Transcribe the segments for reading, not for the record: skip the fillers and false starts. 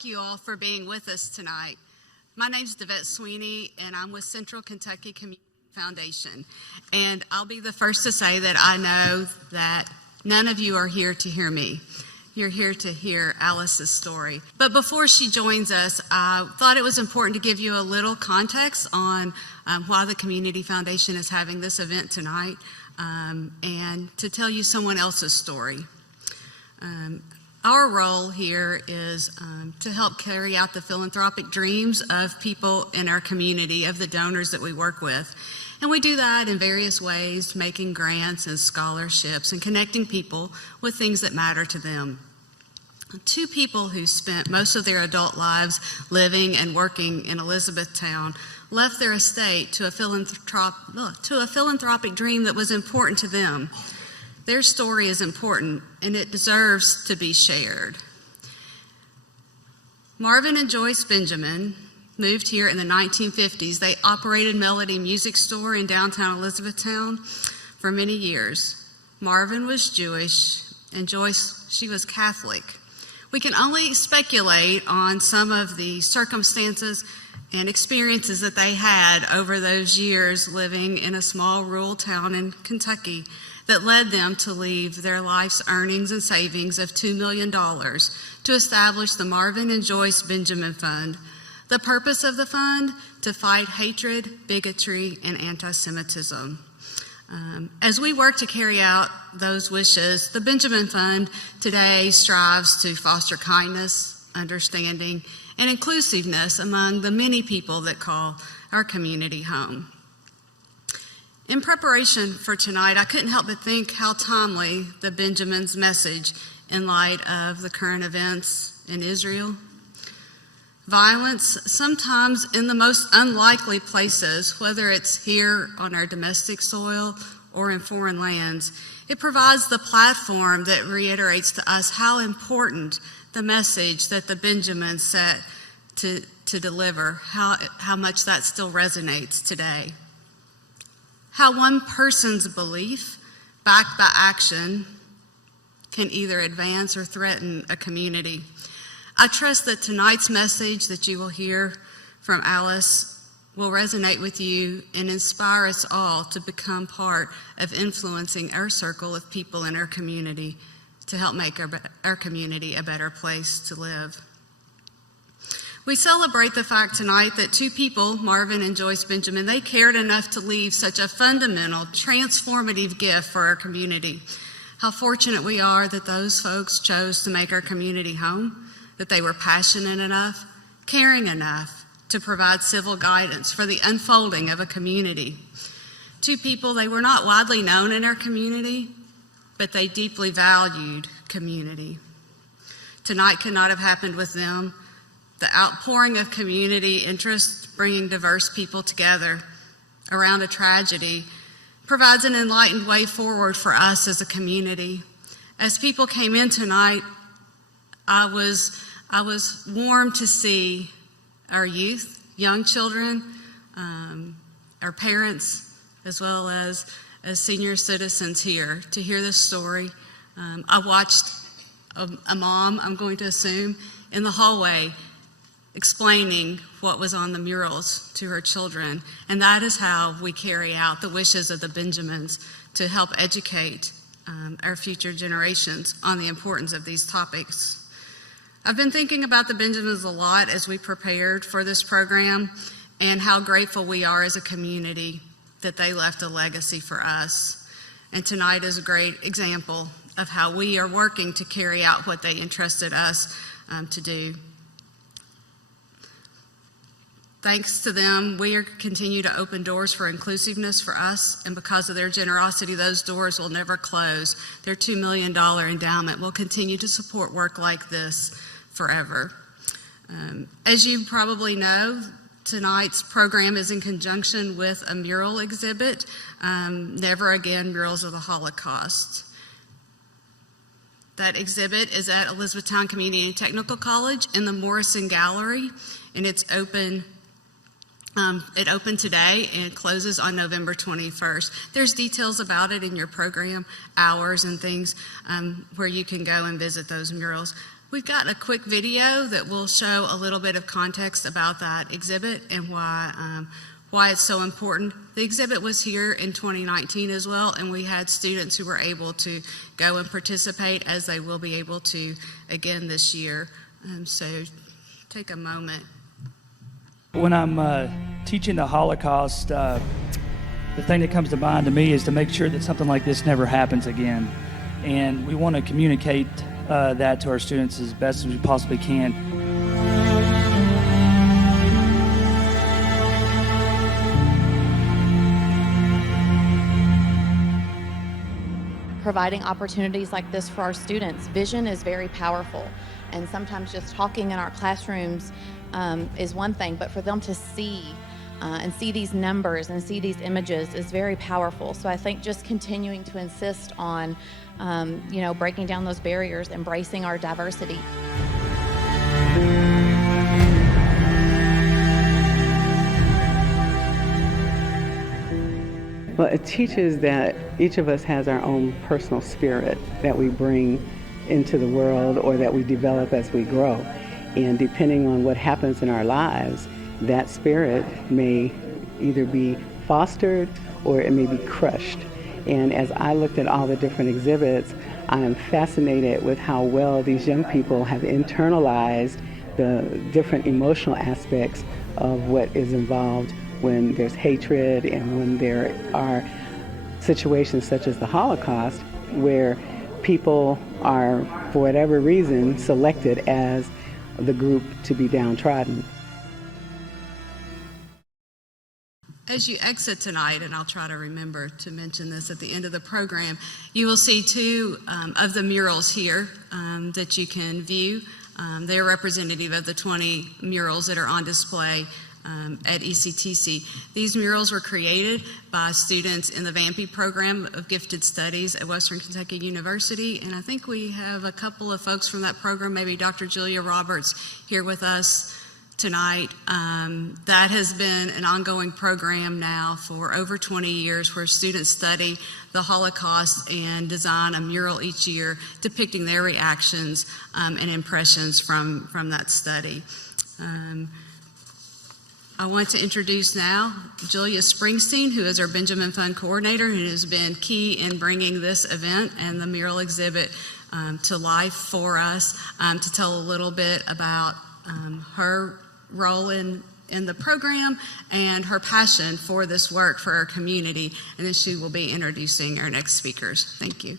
thank you all for being with us tonight. My name's Devette Sweeney, and I'm with Central Kentucky Community Foundation. And I'll be the first to say that I know that none of you are here to hear me. You're here to hear Alice's story. But before she joins us, I thought it was important to give you a little context on why the Community Foundation is having this event tonight, and to tell you someone else's story. Our role here is to help carry out the philanthropic dreams of people in our community, of the donors that we work with. And we do that in various ways, making grants and scholarships and connecting people with things that matter to them. Two people who spent most of their adult lives living and working in Elizabethtown left their estate to a philanthropic dream that was important to them. Their story is important, and it deserves to be shared. Marvin and Joyce Benjamin moved here in the 1950s. They operated Melody Music Store in downtown Elizabethtown for many years. Marvin was Jewish, and Joyce, she was Catholic. We can only speculate on some of the circumstances and experiences that they had over those years living in a small rural town in Kentucky that led them to leave their life's earnings and savings of $2 million to establish the Marvin and Joyce Benjamin Fund. The purpose of the fund? To fight hatred, bigotry, and anti-Semitism. As we work to carry out those wishes, the Benjamin Fund today strives to foster kindness, understanding, and inclusiveness among the many people that call our community home. In preparation for tonight, I couldn't help but think how timely the Benjamin's message in light of the current events in Israel. Violence, sometimes in the most unlikely places, whether it's here on our domestic soil or in foreign lands, it provides the platform that reiterates to us how important the message that the Benjamins set to deliver, how much that still resonates today. How one person's belief, backed by action, can either advance or threaten a community. I trust that tonight's message that you will hear from Alice will resonate with you and inspire us all to become part of influencing our circle of people in our community to help make our community a better place to live. We celebrate the fact tonight that two people, Marvin and Joyce Benjamin, they cared enough to leave such a fundamental, transformative gift for our community. How fortunate we are that those folks chose to make our community home, that they were passionate enough, caring enough to provide civil guidance for the unfolding of a community. Two people, they were not widely known in our community, but they deeply valued community. Tonight could not have happened with them. The outpouring of community interest, bringing diverse people together around a tragedy, provides an enlightened way forward for us as a community. As people came in tonight, I was warmed to see our youth, young children, our parents, as well as senior citizens here to hear this story. I watched a mom, I'm going to assume, in the hallway explaining what was on the murals to her children. And that is how we carry out the wishes of the Benjamins to help educate our future generations on the importance of these topics. I've been thinking about the Benjamins a lot as we prepared for this program and how grateful we are as a community that they left a legacy for us. And tonight is a great example of how we are working to carry out what they entrusted us to do. Thanks to them, we continue to open doors for inclusiveness for us, and because of their generosity, those doors will never close. Their $2 million endowment will continue to support work like this forever. As you probably know, tonight's program is in conjunction with a mural exhibit, Never Again, Murals of the Holocaust. That exhibit is at Elizabethtown Community and Technical College in the Morrison Gallery, and it's open. It opened today and it closes on November 21st. There's details about it in your program, hours and things, where you can go and visit those murals. We've got a quick video that will show a little bit of context about that exhibit and why it's so important. The exhibit was here in 2019 as well, and we had students who were able to go and participate, as they will be able to again this year. So take a moment. When I'm teaching the Holocaust, the thing that comes to mind to me is to make sure that something like this never happens again. And we want to communicate that to our students as best as we possibly can. Providing opportunities like this for our students. Vision is very powerful, and sometimes just talking in our classrooms is one thing, but for them to see and see these numbers and see these images is very powerful. So I think just continuing to insist on breaking down those barriers, embracing our diversity. Well, it teaches that each of us has our own personal spirit that we bring into the world or that we develop as we grow. And depending on what happens in our lives, that spirit may either be fostered or it may be crushed. And as I looked at all the different exhibits, I am fascinated with how well these young people have internalized the different emotional aspects of what is involved when there's hatred and when there are situations such as the Holocaust where people are, for whatever reason, selected as the group to be downtrodden. As you exit tonight, and I'll try to remember to mention this at the end of the program, you will see two of the murals here that you can view. They are representative of the 20 murals that are on display at ECTC. These murals were created by students in the VAMPE program of Gifted Studies at Western Kentucky University, and I think we have a couple of folks from that program, maybe Dr. Julia Roberts here with us tonight. That has been an ongoing program now for over 20 years where students study the Holocaust and design a mural each year depicting their reactions and impressions from that study. I want to introduce now Julia Springsteen, who is our Benjamin Fund coordinator, who has been key in bringing this event and the mural exhibit to life for us, to tell a little bit about her role in the program and her passion for this work for our community. And then she will be introducing our next speakers. Thank you.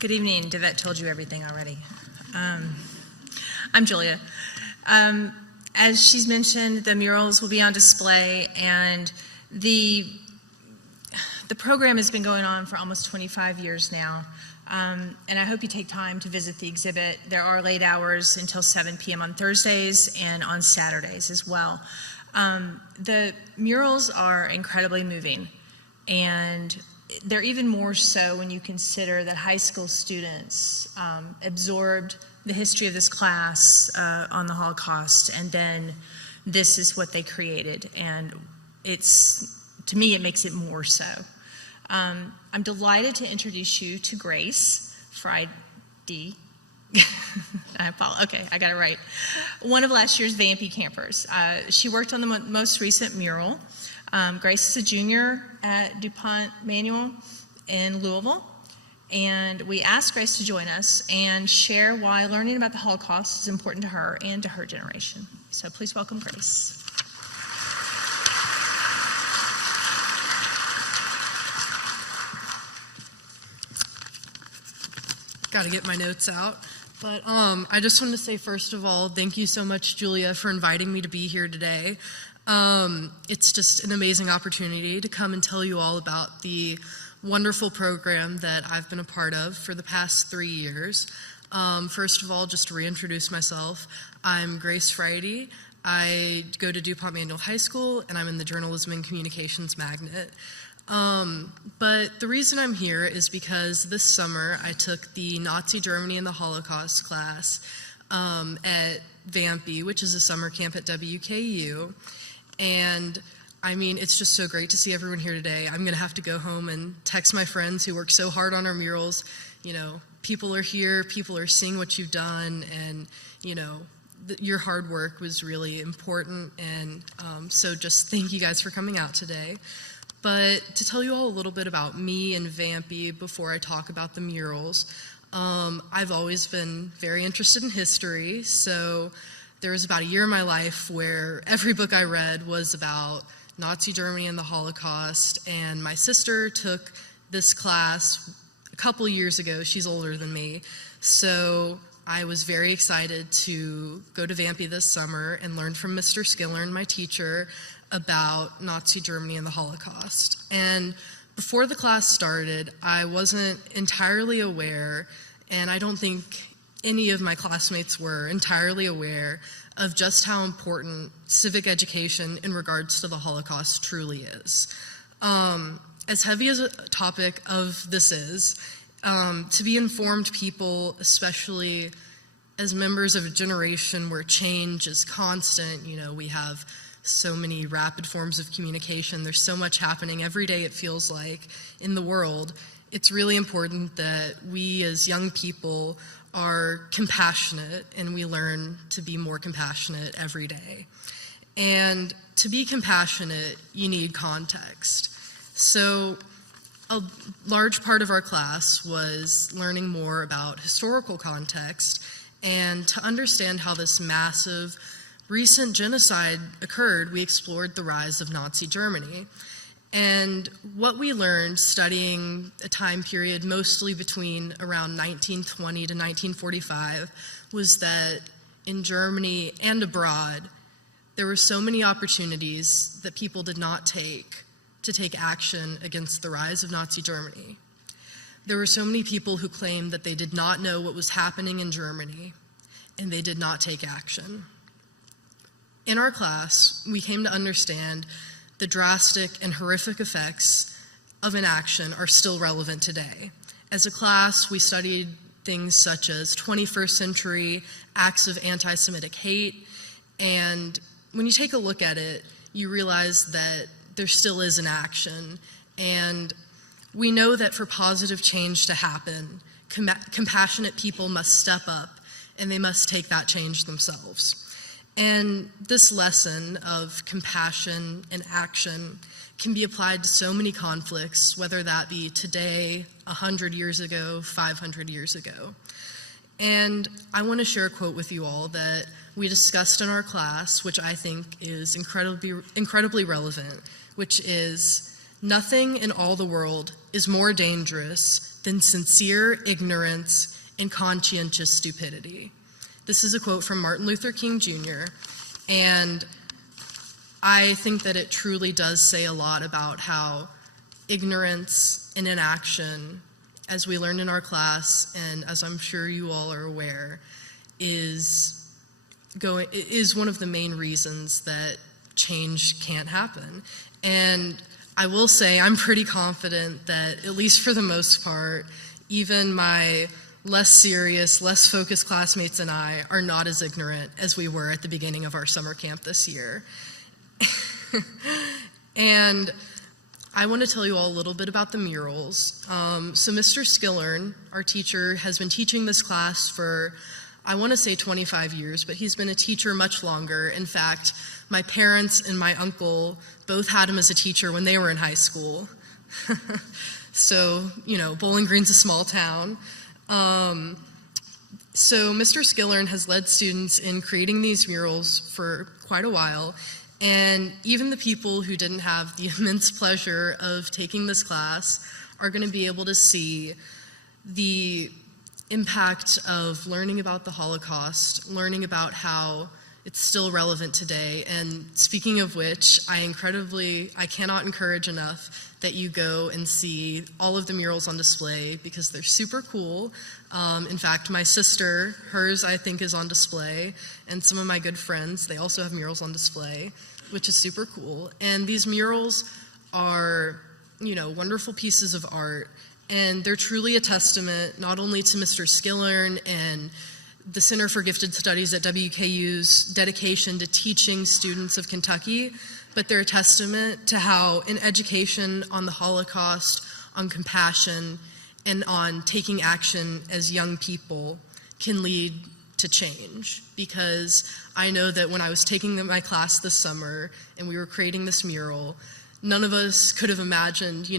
Good evening. Devette told you everything already. I'm Julia. As she's mentioned, the murals will be on display, and the program has been going on for almost 25 years now. And I hope you take time to visit the exhibit. There are late hours until 7 p.m. on Thursdays and on Saturdays as well. The murals are incredibly moving, and they're even more so when you consider that high school students absorbed the history of this class on the Holocaust, and then this is what they created, and to me, it makes it more so. I'm delighted to introduce you to Grace Friday. I apologize. Okay, I got it right. One of last year's VAMPE campers. She worked on the most recent mural. Grace is a junior at DuPont Manual in Louisville, and we asked Grace to join us and share why learning about the Holocaust is important to her and to her generation. So please welcome Grace. Got to get my notes out. But I just wanted to say, first of all, thank you so much, Julia, for inviting me to be here today. It's just an amazing opportunity to come and tell you all about the wonderful program that I've been a part of for the past 3 years. First of all, just to reintroduce myself, I'm Grace Friday. I go to DuPont Manual High School, and I'm in the Journalism and Communications Magnet. But the reason I'm here is because this summer I took the Nazi Germany and the Holocaust class at VAMPE, which is a summer camp at WKU, and I mean, it's just so great to see everyone here today. I'm going to have to go home and text my friends who work so hard on our murals. You know, people are here, people are seeing what you've done, and, you know, your hard work was really important. And so just thank you guys for coming out today. But to tell you all a little bit about me and Vampy before I talk about the murals, I've always been very interested in history. So there was about a year in my life where every book I read was about Nazi Germany and the Holocaust, and my sister took this class a couple years ago. She's older than me, so I was very excited to go to Vampy this summer and learn from Mr. Skillern, my teacher, about Nazi Germany and the Holocaust. And before the class started, I wasn't entirely aware, and I don't think any of my classmates were entirely aware of just how important civic education in regards to the Holocaust truly is. As heavy as a topic of this is, to be informed people, especially as members of a generation where change is constant, you know, we have so many rapid forms of communication, there's so much happening every day, it feels like, in the world. It's really important that we as young people are compassionate, and we learn to be more compassionate every day. And to be compassionate, you need context. So a large part of our class was learning more about historical context and to understand how this massive recent genocide occurred. We explored the rise of Nazi Germany. And what we learned studying a time period mostly between around 1920 to 1945 was that in Germany and abroad, there were so many opportunities that people did not take to take action against the rise of Nazi Germany. There were so many people who claimed that they did not know what was happening in Germany, and they did not take action. In our class, we came to understand the drastic and horrific effects of inaction are still relevant today. As a class, we studied things such as 21st century acts of anti-Semitic hate, and when you take a look at it, you realize that there still is an action, and we know that for positive change to happen, compassionate people must step up, and they must take that change themselves. And this lesson of compassion and action can be applied to so many conflicts, whether that be today, 100 years ago, 500 years ago. And I want to share a quote with you all that we discussed in our class, which I think is incredibly relevant, which is, "Nothing in all the world is more dangerous than sincere ignorance and conscientious stupidity." This is a quote from Martin Luther King Jr., and I think that it truly does say a lot about how ignorance and inaction, as we learned in our class, and as I'm sure you all are aware, is one of the main reasons that change can't happen. And I will say I'm pretty confident that, at least for the most part, even my less serious, less focused classmates and I are not as ignorant as we were at the beginning of our summer camp this year. And I want to tell you all a little bit about the murals. So Mr. Skillern, our teacher, has been teaching this class for, I want to say 25 years, but he's been a teacher much longer. In fact, my parents and my uncle both had him as a teacher when they were in high school. So, you know, Bowling Green's a small town. So Mr. Skillern has led students in creating these murals for quite a while, and even the people who didn't have the immense pleasure of taking this class are going to be able to see the impact of learning about the Holocaust, learning about how it's still relevant today. And speaking of which, I cannot encourage enough that you go and see all of the murals on display because they're super cool. In fact, my sister, hers I think is on display, and some of my good friends, they also have murals on display, which is super cool. And these murals are, you know, wonderful pieces of art, and they're truly a testament not only to Mr. Skillern and the Center for Gifted Studies at WKU's dedication to teaching students of Kentucky, but they're a testament to how in education on the Holocaust, on compassion, and on taking action as young people can lead to change. Because I know that when I was taking my class this summer and we were creating this mural, none of us could have imagined,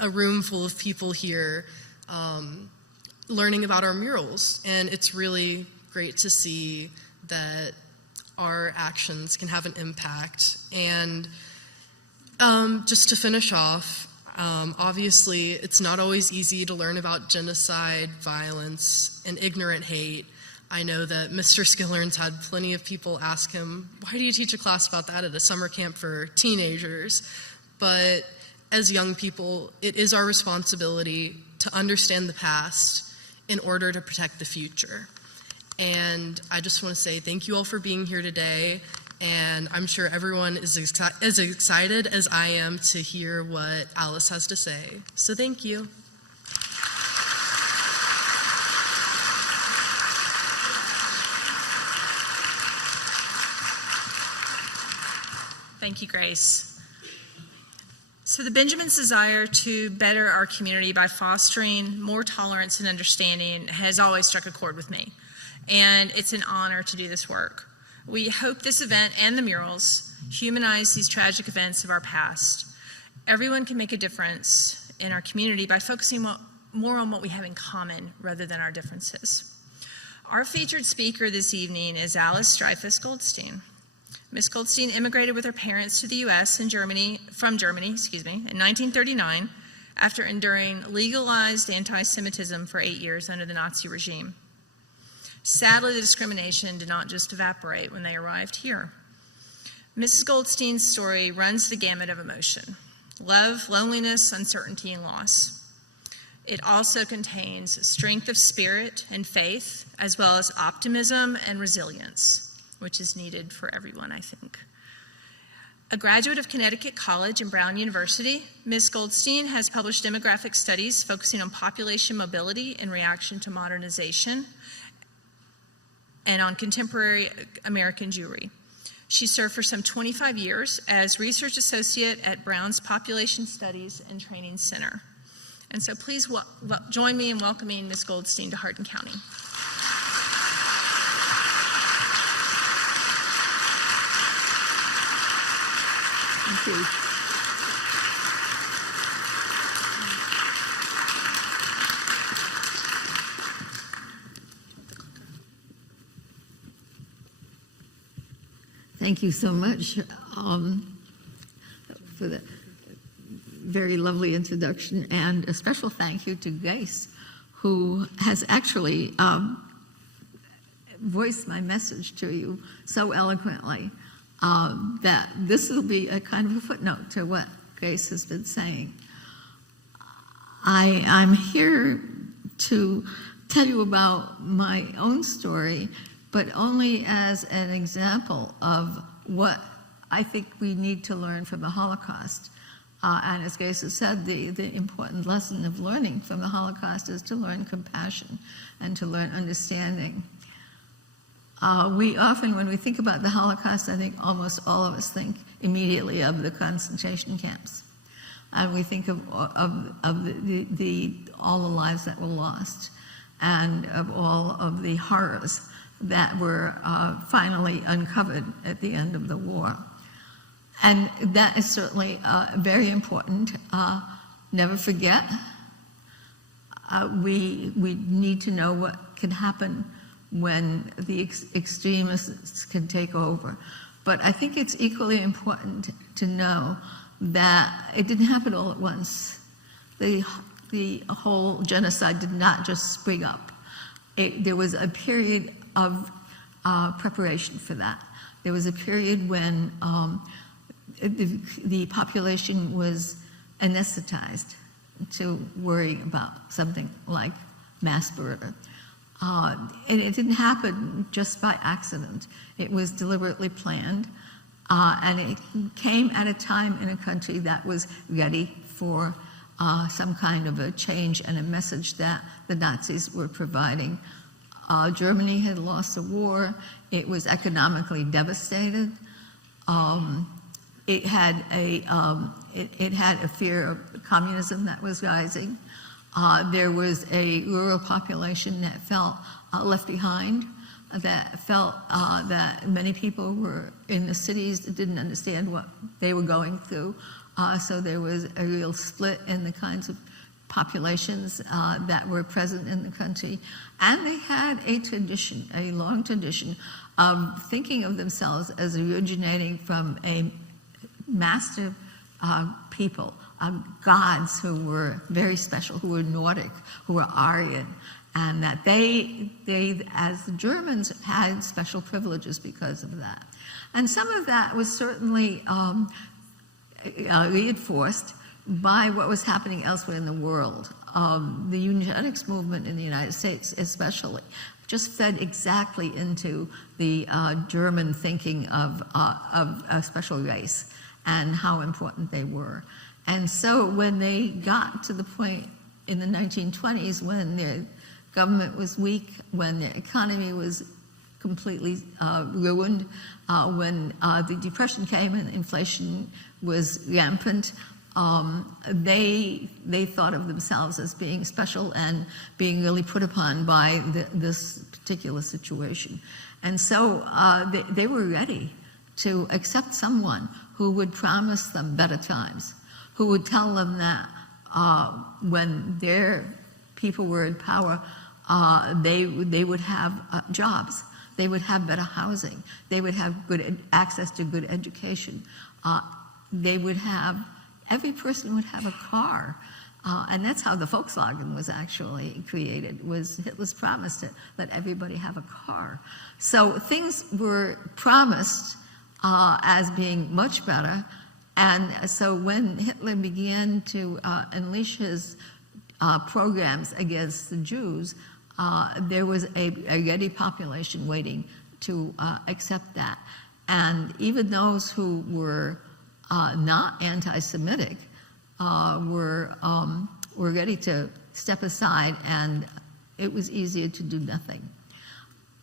a room full of people here learning about our murals. And it's really great to see that our actions can have an impact. And just to finish off, obviously it's not always easy to learn about genocide, violence, and ignorant hate. I know that Mr. Skiller's had plenty of people ask him, why do you teach a class about that at a summer camp for teenagers? But as young people, it is our responsibility to understand the past in order to protect the future. And I just want to say thank you all for being here today, and I'm sure everyone is as excited as I am to hear what Alice has to say. So thank you. Thank you, Grace. So the Benjamins' desire to better our community by fostering more tolerance and understanding has always struck a chord with me, and it's an honor to do this work. We hope this event and the murals humanize these tragic events of our past. Everyone can make a difference in our community by focusing more on what we have in common rather than our differences. Our featured speaker this evening is Alice Dreyfus Goldstein. Ms. Goldstein immigrated with her parents to the U.S. from Germany, in 1939 after enduring legalized anti-Semitism for 8 years under the Nazi regime. Sadly, the discrimination did not just evaporate when they arrived here. Mrs. Goldstein's story runs the gamut of emotion: love, loneliness, uncertainty, and loss. It also contains strength of spirit and faith, as well as optimism and resilience, which is needed for everyone, I think. A graduate of Connecticut College and Brown University, Ms. Goldstein has published demographic studies focusing on population mobility in reaction to modernization and on contemporary American Jewry. She served for some 25 years as research associate at Brown's Population Studies and Training Center. And so please join me in welcoming Ms. Goldstein to Hardin County. Thank you. Thank you so much for the very lovely introduction, and a special thank you to Joyce, who has actually voiced my message to you so eloquently that this will be a kind of a footnote to what Grace has been saying. I'm here to tell you about my own story, but only as an example of what I think we need to learn from the Holocaust. And as Grace has said, the important lesson of learning from the Holocaust is to learn compassion and to learn understanding. We often, when we think about the Holocaust, I think almost all of us think immediately of the concentration camps. And we think of all the lives that were lost, and of all of the horrors that were finally uncovered at the end of the war. And that is certainly very important. Never forget. We need to know what can happen when the extremists can take over. But I think it's equally important to know that it didn't happen all at once. The whole genocide did not just spring up. There was a period of preparation for that. There was a period when the population was anesthetized to worry about something like mass murder. And it didn't happen just by accident. It was deliberately planned, and it came at a time in a country that was ready for some kind of a change and a message that the Nazis were providing. Germany had lost the war. It was economically devastated. it had a fear of communism that was rising. There was a rural population that felt left behind, that felt that many people were in the cities that didn't understand what they were going through. So there was a real split in the kinds of populations that were present in the country. And they had a tradition, a long tradition of thinking of themselves as originating from a master people, gods who were very special, who were Nordic, who were Aryan, and that they as the Germans, had special privileges because of that. And some of that was certainly reinforced by what was happening elsewhere in the world. The eugenics movement in the United States especially just fed exactly into the German thinking of a special race and how important they were. And so when they got to the point in the 1920s when their government was weak, when their economy was completely ruined, when the Depression came and inflation was rampant, they thought of themselves as being special and being really put upon by this particular situation. And so they were ready to accept someone who would promise them better times, who would tell them that when their people were in power, they would have jobs, they would have better housing, they would have good access to good education, they would have, every person would have a car. And that's how the Volkswagen was actually created, was Hitler's promise to let everybody have a car. So things were promised as being much better. And so when Hitler began to unleash his programs against the Jews, there was a ready population waiting to accept that. And even those who were not anti-Semitic were ready to step aside, and it was easier to do nothing.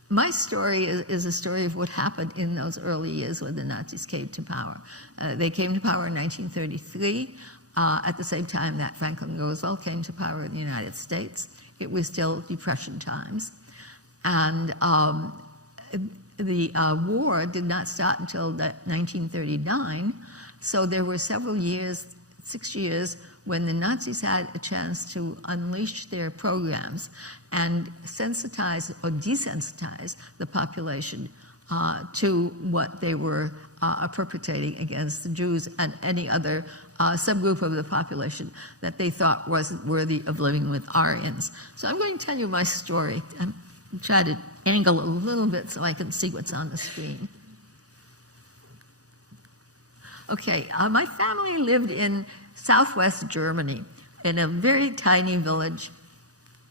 My story is a story of what happened in those early years when the Nazis came to power. They came to power in 1933, at the same time that Franklin Roosevelt came to power in the United States. It was still Depression times. And the war did not start until 1939, so there were several years, 6 years, when the Nazis had a chance to unleash their programs and sensitize or desensitize the population to what they were perpetrating against the Jews and any other subgroup of the population that they thought wasn't worthy of living with Aryans. So I'm going to tell you my story. I'm try to angle a little bit so I can see what's on the screen. Okay, my family lived in southwest Germany in a very tiny village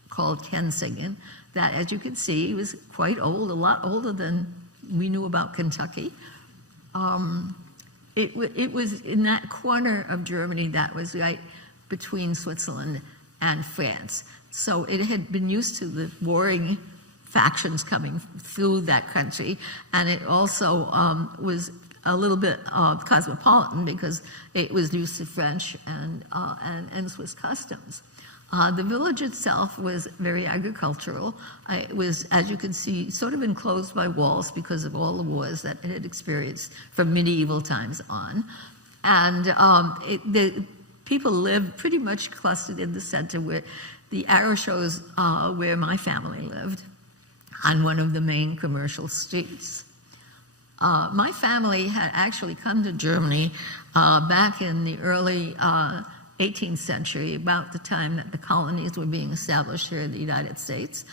called Kensingen that, as you can see, was quite old, a lot older than we knew about Kentucky. It was in that corner of Germany that was right between Switzerland and France. So it had been used to the warring factions coming through that country, and it also was a little bit cosmopolitan because it was used to French and Swiss customs. The village itself was very agricultural. It was, as you can see, sort of enclosed by walls because of all the wars that it had experienced from medieval times on. And the people lived pretty much clustered in the center, where the arrow shows where my family lived, on one of the main commercial streets. My family had actually come to Germany back in the early 18th century, about the time that the colonies were being established here in the United States.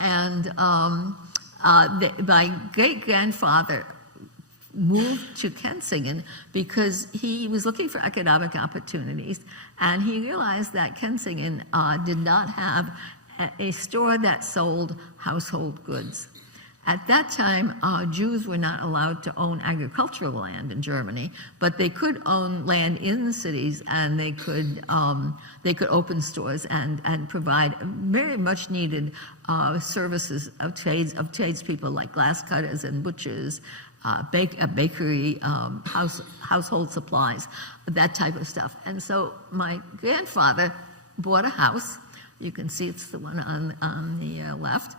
And my great-grandfather moved to Kensingen because he was looking for economic opportunities, and he realized that Kensingen did not have a store that sold household goods. At that time, Jews were not allowed to own agricultural land in Germany, but they could own land in the cities, and they could open stores and provide very much needed services of tradespeople like glass cutters and butchers bakery, household supplies, that type of stuff. And so my grandfather bought a house. You can see it's the one on the left.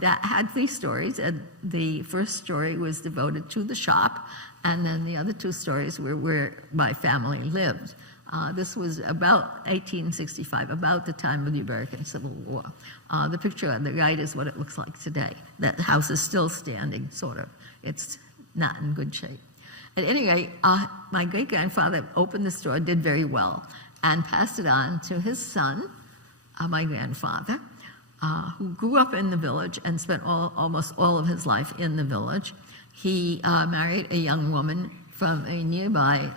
That had 3 stories, and the first story was devoted to the shop, and then the other 2 stories were where my family lived. This was about 1865, about the time of the American Civil War. The picture on the right is what it looks like today. That house is still standing, sort of. It's not in good shape. At any rate, my great-grandfather opened the store, did very well, and passed it on to his son, my grandfather, who grew up in the village and spent almost all of his life in the village. He married a young woman from a nearby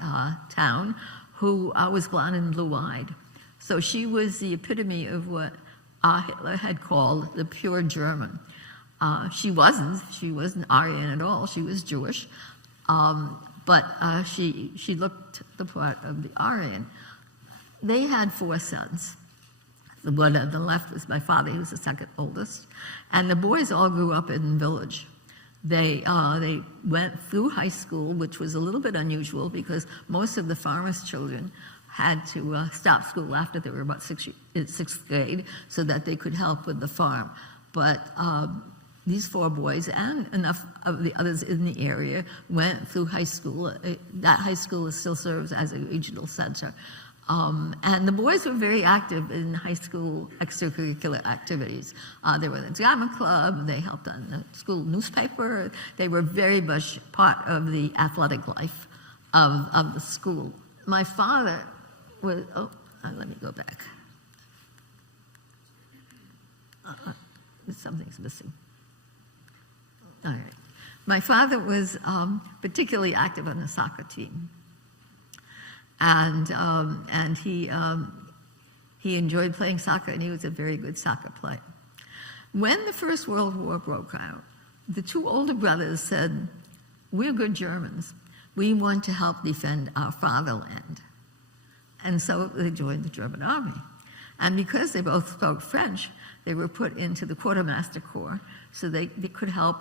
town who was blonde and blue-eyed. So she was the epitome of what Hitler had called the pure German. She wasn't Aryan at all. She was Jewish, but she looked the part of the Aryan. They had 4 sons. The one on the left was my father. He was the second oldest. And the boys all grew up in the village. They went through high school, which was a little bit unusual because most of the farmers' children had to stop school after they were about 6th grade so that they could help with the farm. But these 4 boys and enough of the others in the area went through high school. That high school still serves as a regional center. And the boys were very active in high school extracurricular activities. They were in the drama club, they helped on the school newspaper, they were very much part of the athletic life of the school. My father was, let me go back. Something's missing. All right. My father was particularly active on the soccer team. And he enjoyed playing soccer, and he was a very good soccer player. When the First World War broke out, the 2 older brothers said, "We're good Germans. We want to help defend our fatherland." And so they joined the German army. And because they both spoke French, they were put into the Quartermaster Corps so they could help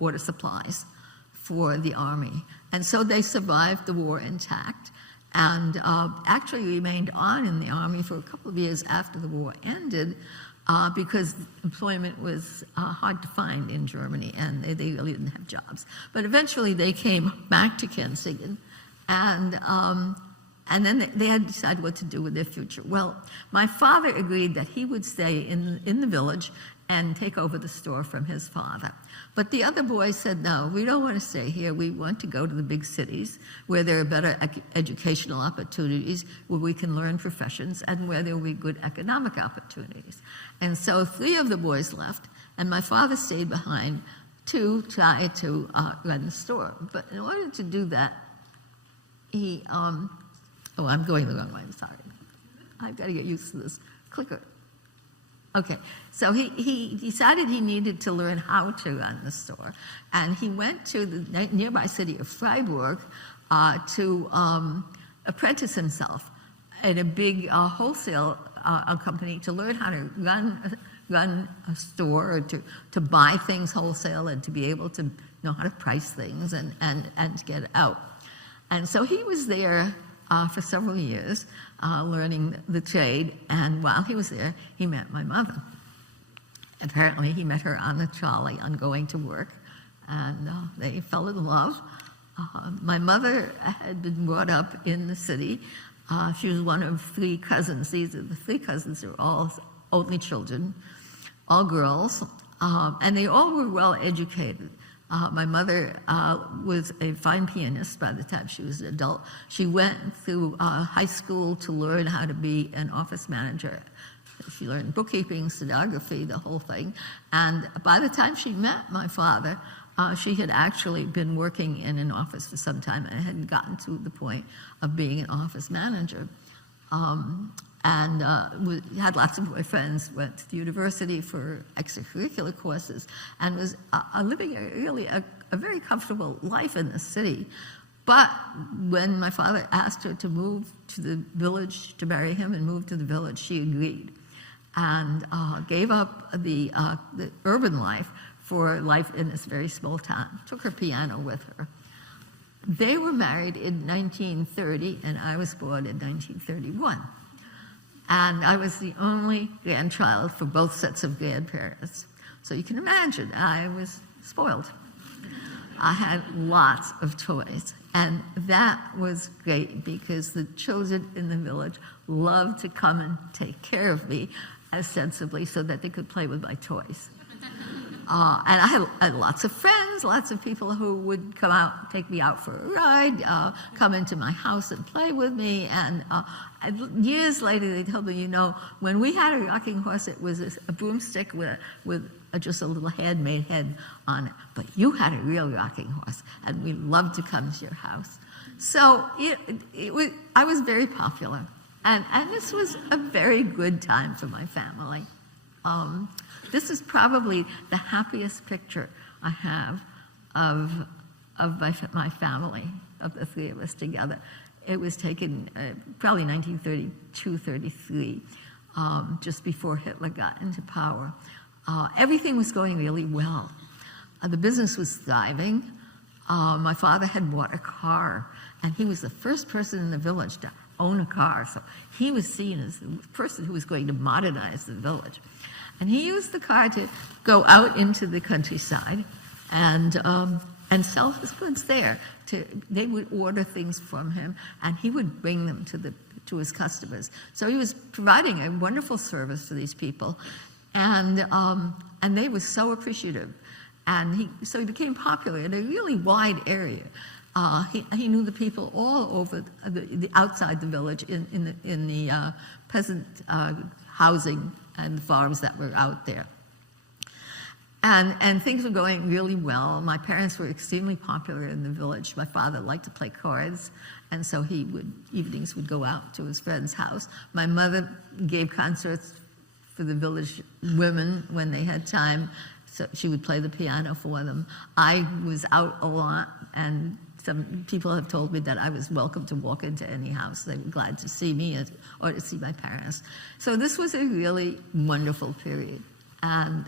order supplies for the army. And so they survived the war intact, and actually remained on in the army for a couple of years after the war ended because employment was hard to find in Germany, and they really didn't have jobs. But eventually they came back to Kensington, and then they had to decide what to do with their future. Well, my father agreed that he would stay in the village and take over the store from his father. But the other boys said, "No, we don't want to stay here. We want to go to the big cities where there are better educational opportunities, where we can learn professions, and where there will be good economic opportunities." And so 3 of the boys left, and my father stayed behind to try to run the store. But in order to do that, he, I'm going the wrong way, I'm sorry. I've got to get used to this clicker. Okay, so he decided he needed to learn how to run the store, and he went to the nearby city of Freiburg to apprentice himself at a big wholesale company to learn how to run a store, or to buy things wholesale, and to be able to know how to price things and get out. And so he was there for several years, learning the trade, and while he was there, he met my mother. Apparently, he met her on the trolley on going to work, and they fell in love. My mother had been brought up in the city. She was one of 3 cousins. The 3 cousins are all only children, all girls, and they all were well educated. My mother was a fine pianist by the time she was an adult. She went through high school to learn how to be an office manager. She learned bookkeeping, stenography, the whole thing. And by the time she met my father, she had actually been working in an office for some time and had gotten to the point of being an office manager. Had lots of boyfriends, went to the university for extracurricular courses, and was living a very comfortable life in the city. But when my father asked her to move to the village, to marry him and move to the village, she agreed, and gave up the urban life for life in this very small town. Took her piano with her. They were married in 1930, and I was born in 1931. And I was the only grandchild for both sets of grandparents. So you can imagine, I was spoiled. I had lots of toys, and that was great because the children in the village loved to come and take care of me ostensibly so that they could play with my toys. And I had lots of friends, lots of people who would come out, take me out for a ride, come into my house and play with me. And years later, they told me, you know, when we had a rocking horse, it was a broomstick with just a little handmade head on it. But you had a real rocking horse, and we loved to come to your house. So I was very popular. And this was a very good time for my family. This is probably the happiest picture I have of my family, of the three of us together. It was taken probably 1932, 33, just before Hitler got into power. Everything was going really well. The business was thriving. My father had bought a car, and he was the first person in the village to own a car. So he was seen as the person who was going to modernize the village. And he used the car to go out into the countryside and sell his goods there. They would order things from him, and he would bring them to his customers. So he was providing a wonderful service to these people, and they were so appreciative. And so he became popular in a really wide area. He knew the people all over the outside the village in the peasant housing and farms that were out there. And things were going really well. My parents were extremely popular in the village. My father liked to play cards, and so evenings would go out to his friend's house. My mother gave concerts for the village women when they had time, so she would play the piano for them. I was out a lot, and some people have told me that I was welcome to walk into any house. They were glad to see me or to see my parents. So this was a really wonderful period. And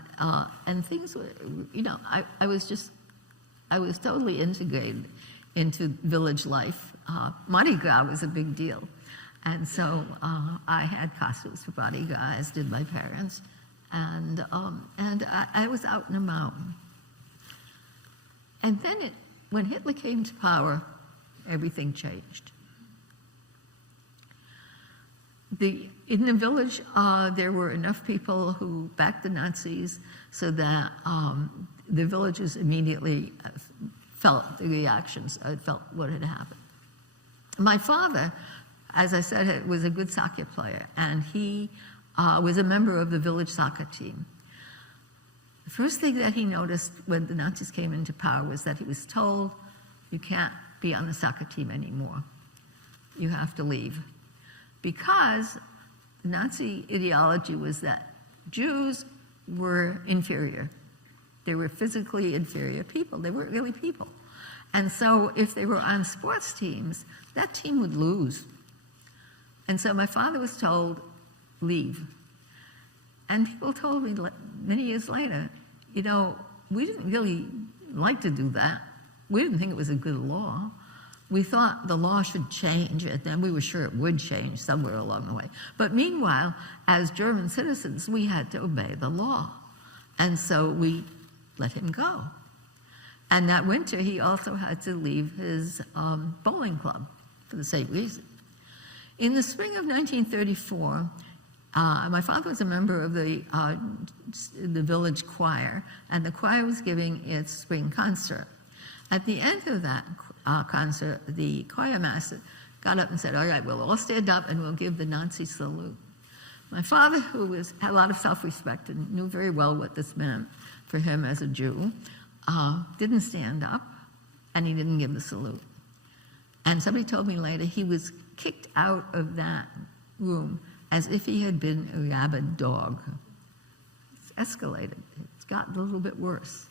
things were, you know, I was totally integrated into village life. Mardi Gras was a big deal. And so I had costumes for Mardi Gras, as did my parents. And I was out and about. And then when Hitler came to power, everything changed. In the village, there were enough people who backed the Nazis so that the villagers immediately felt the reactions, felt what had happened. My father, as I said, was a good soccer player, and he was a member of the village soccer team. The first thing that he noticed when the Nazis came into power was that he was told, you can't be on the soccer team anymore. You have to leave. Because the Nazi ideology was that Jews were inferior. They were physically inferior people. They weren't really people. And so if they were on sports teams, that team would lose. And so my father was told, leave. And people told me many years later, you know, we didn't really like to do that. We didn't think it was a good law. We thought the law should change, and then we were sure it would change somewhere along the way. But meanwhile, as German citizens, we had to obey the law. And so we let him go. And that winter, he also had to leave his bowling club for the same reason. In the spring of 1934, my father was a member of the village choir, and the choir was giving its spring concert. At the end of that concert, the choir master got up and said, all right, we'll all stand up and we'll give the Nazi salute. My father, who had a lot of self-respect and knew very well what this meant for him as a Jew, didn't stand up, and he didn't give the salute. And somebody told me later he was kicked out of that room as if he had been a rabid dog. It's escalated. It's gotten a little bit worse.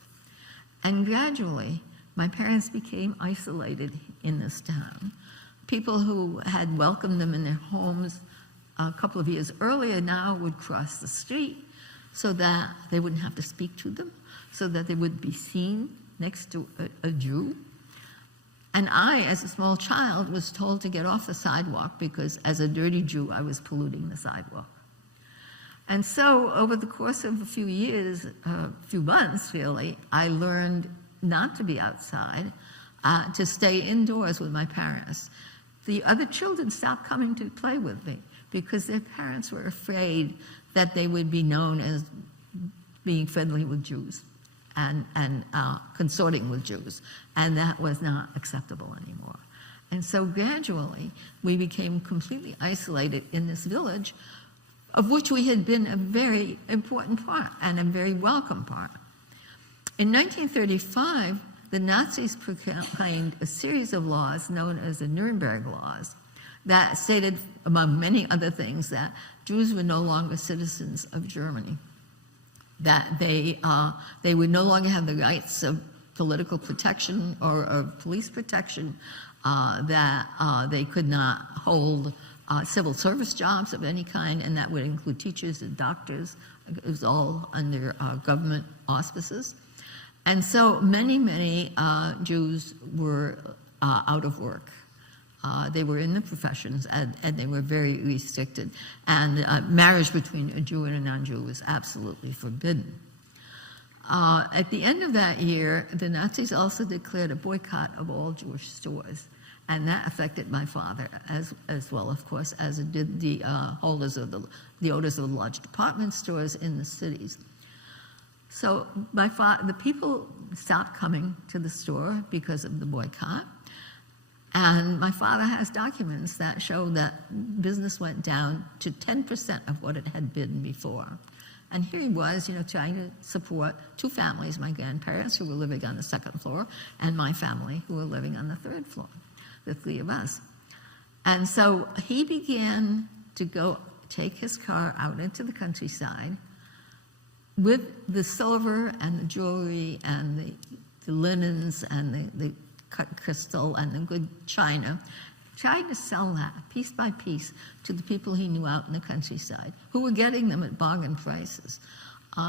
And gradually, my parents became isolated in this town. People who had welcomed them in their homes a couple of years earlier now would cross the street. so that they wouldn't have to speak to them, so that they would be seen next to a Jew. And I, as a small child, was told to get off the sidewalk because as a dirty Jew, I was polluting the sidewalk. And so over the course of a few years, a few months really, I learned not to be outside, to stay indoors with my parents. The other children stopped coming to play with me because their parents were afraid that they would be known as being friendly with Jews and consorting with Jews, and that was not acceptable anymore. And so gradually, we became completely isolated in this village, of which we had been a very important part and a very welcome part. In 1935, the Nazis proclaimed a series of laws known as the Nuremberg Laws that stated, among many other things, that Jews were no longer citizens of Germany, that they would no longer have the rights of political protection or of police protection, that they could not hold civil service jobs of any kind, and that would include teachers and doctors. It was all under government auspices. And so many Jews were out of work. They were in the professions, and they were very restricted. And marriage between a Jew and a non-Jew was absolutely forbidden. At the end of that year, the Nazis also declared a boycott of all Jewish stores. And that affected my father as well, of course, as it did the owners of the large department stores in the cities. So the people stopped coming to the store because of the boycott. And my father has documents that show that business went down to 10% of what it had been before. And here he was, trying to support two families, my grandparents who were living on the second floor, and my family who were living on the third floor, the three of us. And so he began to go take his car out into the countryside with the silver and the jewelry and the linens and the cut crystal and the good china, tried to sell that piece by piece to the people he knew out in the countryside, who were getting them at bargain prices.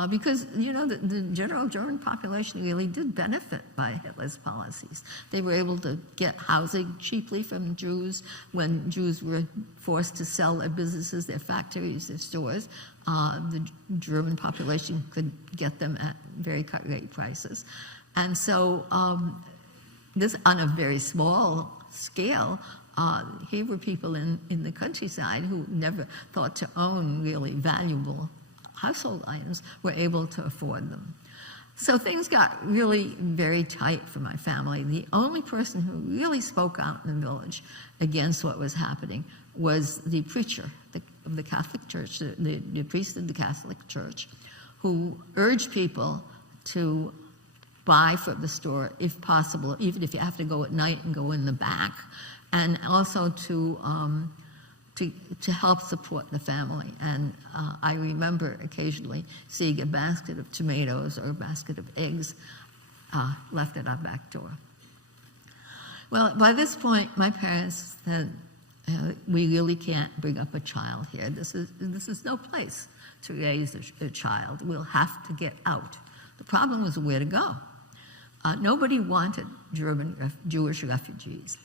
Because, the general German population really did benefit by Hitler's policies. They were able to get housing cheaply from Jews when Jews were forced to sell their businesses, their factories, their stores. The German population could get them at very cut-rate prices. And so this, on a very small scale, here were people in the countryside who never thought to own really valuable household items, were able to afford them. So things got really very tight for my family. The only person who really spoke out in the village against what was happening was the preacher of the Catholic Church, the priest of the Catholic Church, who urged people to buy from the store if possible, even if you have to go at night and go in the back, and also to help support the family. And I remember occasionally seeing a basket of tomatoes or a basket of eggs left at our back door. Well, by this point, my parents said, we really can't bring up a child here. This is no place to raise a child. We'll have to get out. The problem was where to go. Nobody wanted Jewish refugees.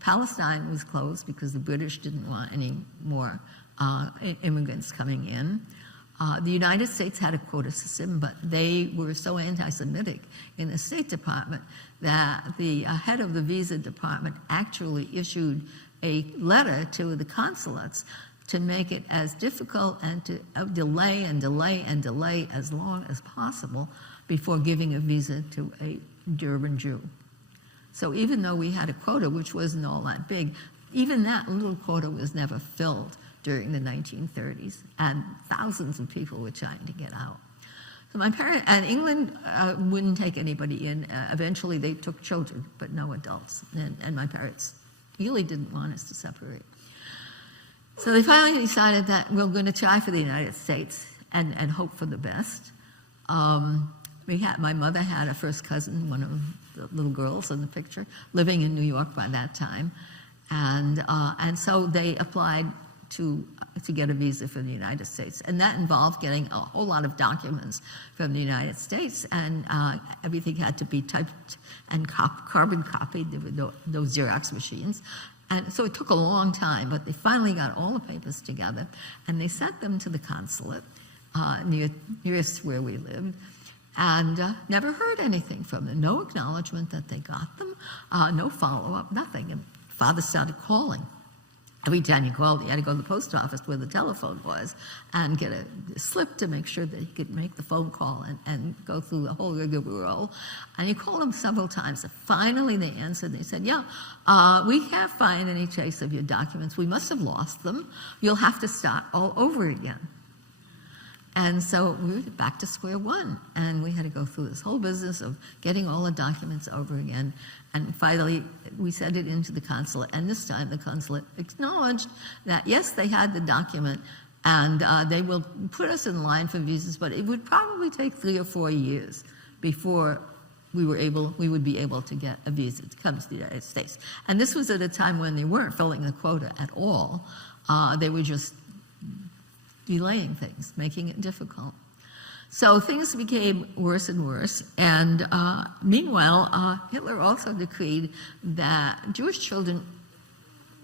Palestine was closed because the British didn't want any more immigrants coming in. The United States had a quota system, but they were so anti-Semitic in the State Department that the head of the visa department actually issued a letter to the consulates to make it as difficult and to delay as long as possible before giving a visa to a German Jew. So even though we had a quota, which wasn't all that big, even that little quota was never filled during the 1930s, and thousands of people were trying to get out. So my parents, and England wouldn't take anybody in. Eventually they took children, but no adults. And my parents really didn't want us to separate. So they finally decided that we're going to try for the United States and hope for the best. My mother had a first cousin, one of the little girls in the picture, living in New York by that time. And so they applied to to get a visa for the United States. And that involved getting a whole lot of documents from the United States, and everything had to be typed and carbon copied. There were no Xerox machines. And so it took a long time, but they finally got all the papers together, and they sent them to the consulate nearest where we lived, and never heard anything from them. No acknowledgement that they got them, no follow-up, nothing. And Father started calling. Every time you called, you had to go to the post office where the telephone was and get a slip to make sure that he could make the phone call and go through the whole rigmarole. And he called them several times. And finally, they answered. They said, yeah, we can't find any trace of your documents. We must have lost them. You'll have to start all over again. And so we were back to square one, and we had to go through this whole business of getting all the documents over again. And finally, we sent it into the consulate, and this time the consulate acknowledged that, yes, they had the document, and they will put us in line for visas, but it would probably take 3 or 4 years before we would be able to get a visa to come to the United States. And this was at a time when they weren't filling the quota at all. They were just delaying things, making it difficult. So things became worse and worse, and meanwhile, Hitler also decreed that Jewish children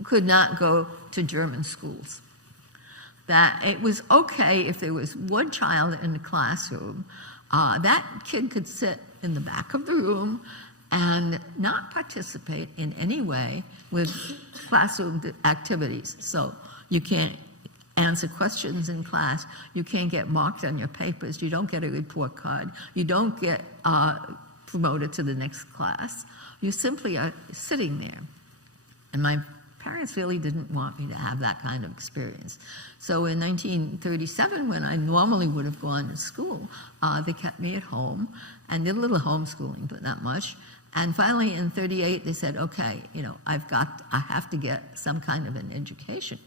could not go to German schools. That it was okay if there was one child in the classroom, that kid could sit in the back of the room and not participate in any way with classroom activities. So you can't answer questions in class, you can't get marked on your papers, you don't get a report card, you don't get promoted to the next class. You simply are sitting there. And my parents really didn't want me to have that kind of experience. So in 1937, when I normally would have gone to school, they kept me at home and did a little homeschooling, but not much. And finally in 38, they said, okay, I have to get some kind of an education.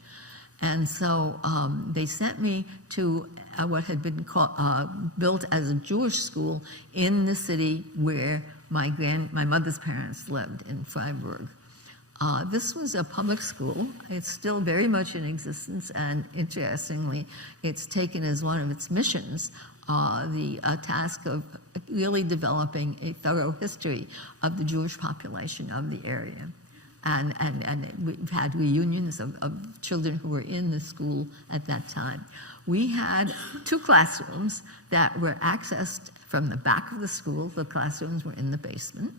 And so they sent me to what had been built as a Jewish school in the city where my mother's parents lived, in Freiburg. This was a public school. It's still very much in existence, and interestingly, it's taken as one of its missions the task of really developing a thorough history of the Jewish population of the area. And we've had reunions of children who were in the school at that time. We had 2 classrooms that were accessed from the back of the school. The classrooms were in the basement.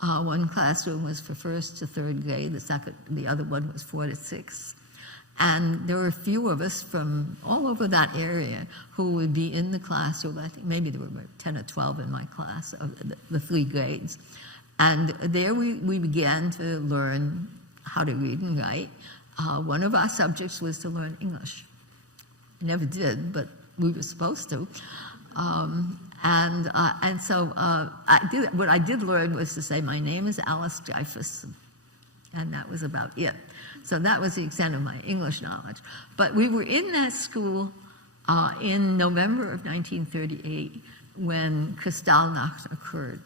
One classroom was for 1st to 3rd grade. The other one was 4 to 6. And there were a few of us from all over that area who would be in the classroom. I think maybe there were about 10 or 12 in my class of the 3 grades. And there we began to learn how to read and write. One of our subjects was to learn English. I never did, but we were supposed to. And so what I did learn was to say, my name is Alice Dreyfus. And that was about it. So that was the extent of my English knowledge. But we were in that school in November of 1938 when Kristallnacht occurred.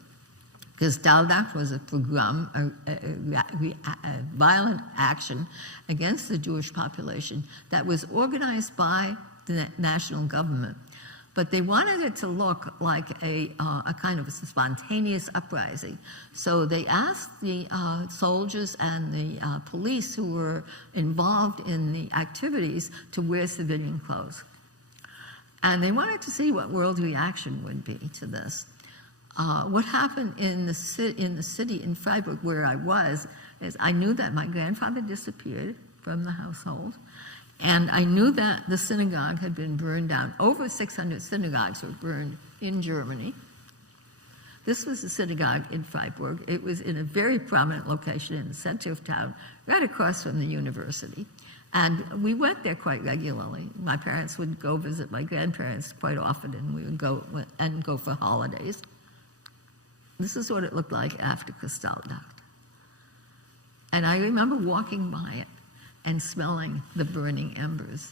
Kristallnacht was a pogrom, a violent action against the Jewish population that was organized by the national government. But they wanted it to look like a kind of a spontaneous uprising. So they asked the soldiers and the police who were involved in the activities to wear civilian clothes. And they wanted to see what world reaction would be to this. What happened in the city in Freiburg where I was is I knew that my grandfather disappeared from the household, and I knew that the synagogue had been burned down. Over 600 synagogues were burned in Germany. This was a synagogue in Freiburg. It was in a very prominent location in the center of town, right across from the university. And we went there quite regularly. My parents would go visit my grandparents quite often, and we would go for holidays. This is what it looked like after Kristallnacht. And I remember walking by it and smelling the burning embers.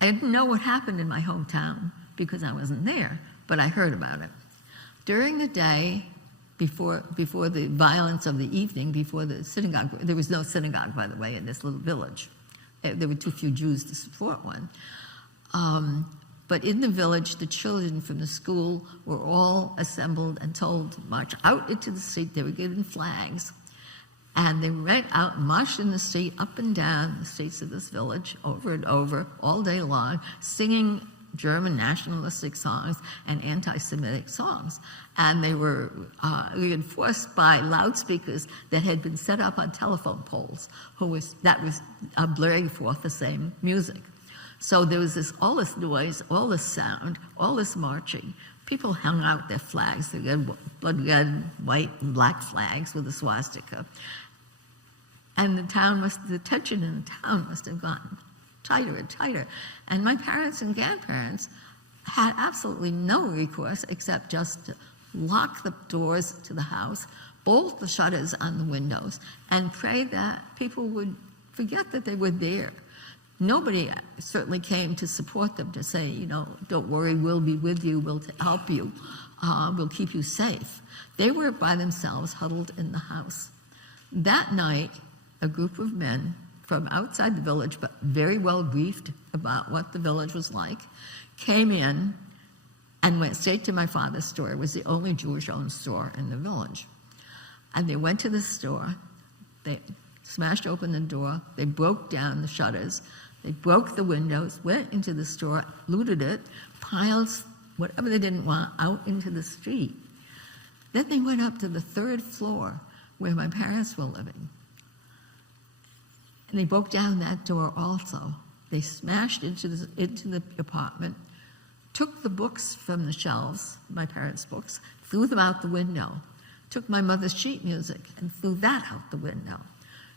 I didn't know what happened in my hometown because I wasn't there, but I heard about it. During the day, before the violence of the evening, before the synagogue. There was no synagogue, by the way, in this little village. There were too few Jews to support one. But in the village, the children from the school were all assembled and told to march out into the street. They were given flags. And they went out and marched in the street, up and down the streets of this village, over and over, all day long, singing German nationalistic songs and anti-Semitic songs. And they were reinforced by loudspeakers that had been set up on telephone poles, that was blaring forth the same music. So there was all this noise, all this sound, all this marching. People hung out their flags, they had blood red, white, and black flags with a swastika. And the tension in the town must have gotten tighter and tighter. And my parents and grandparents had absolutely no recourse except just to lock the doors to the house, bolt the shutters on the windows, and pray that people would forget that they were there. Nobody certainly came to support them, to say, don't worry, we'll be with you, we'll help you, we'll keep you safe. They were by themselves, huddled in the house. That night, a group of men from outside the village, but very well briefed about what the village was like, came in and went straight to my father's store. It was the only Jewish-owned store in the village. And they went to the store, they smashed open the door, they broke down the shutters, they broke the windows, went into the store, looted it, piled whatever they didn't want out into the street. Then they went up to the 3rd floor where my parents were living. And they broke down that door also. They smashed into the apartment, took the books from the shelves, my parents' books, threw them out the window, took my mother's sheet music and threw that out the window.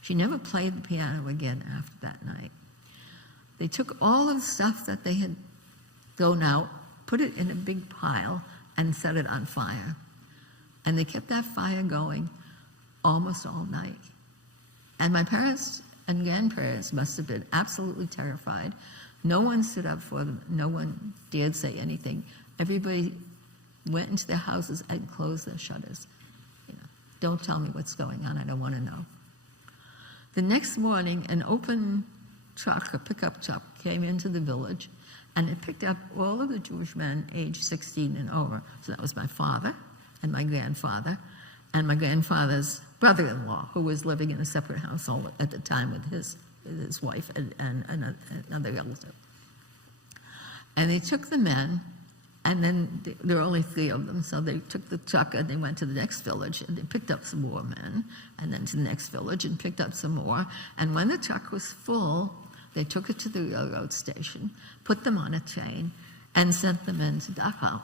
She never played the piano again after that night. They took all of the stuff that they had thrown out, put it in a big pile, and set it on fire. And they kept that fire going almost all night. And my parents and grandparents must have been absolutely terrified. No one stood up for them. No one dared say anything. Everybody went into their houses and closed their shutters. Don't tell me what's going on. I don't want to know. The next morning, an open truck, a pickup truck, came into the village, and it picked up all of the Jewish men aged 16 and over. So that was my father and my grandfather and my grandfather's brother-in-law, who was living in a separate household at the time with his wife and another relative. And they took the men, and then there were only 3 of them, so they took the truck and they went to the next village and they picked up some more men, and then to the next village and picked up some more. And when the truck was full, they took it to the railroad station, put them on a train, and sent them into Dachau.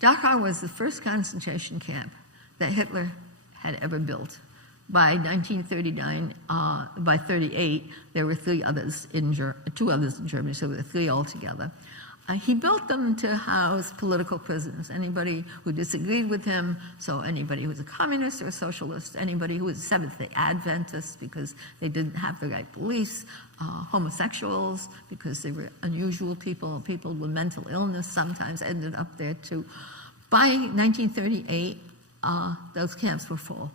Dachau was the first concentration camp that Hitler had ever built. By 1939, by 38, there were 2 others in Germany, so there were 3 altogether. He built them to house political prisoners, anybody who disagreed with him, so anybody who was a communist or a socialist, anybody who was Seventh-day Adventists because they didn't have the right beliefs, homosexuals because they were unusual people, people with mental illness sometimes ended up there too. By 1938, those camps were full.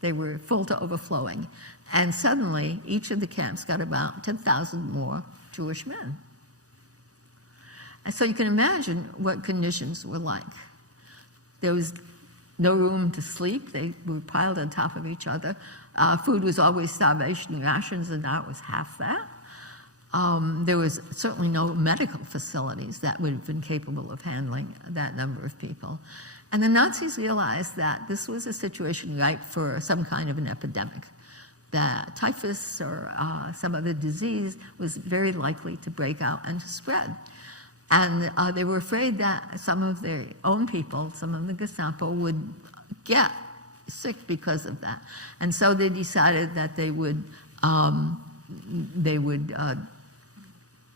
They were full to overflowing. And suddenly, each of the camps got about 10,000 more Jewish men. And so you can imagine what conditions were like. There was no room to sleep. They were piled on top of each other. Food was always starvation rations, and now it was half that. There was certainly no medical facilities that would have been capable of handling that number of people. And the Nazis realized that this was a situation ripe for some kind of an epidemic, that typhus or some other disease was very likely to break out and to spread. And they were afraid that some of their own people, some of the Gestapo, would get sick because of that. And so they decided that they would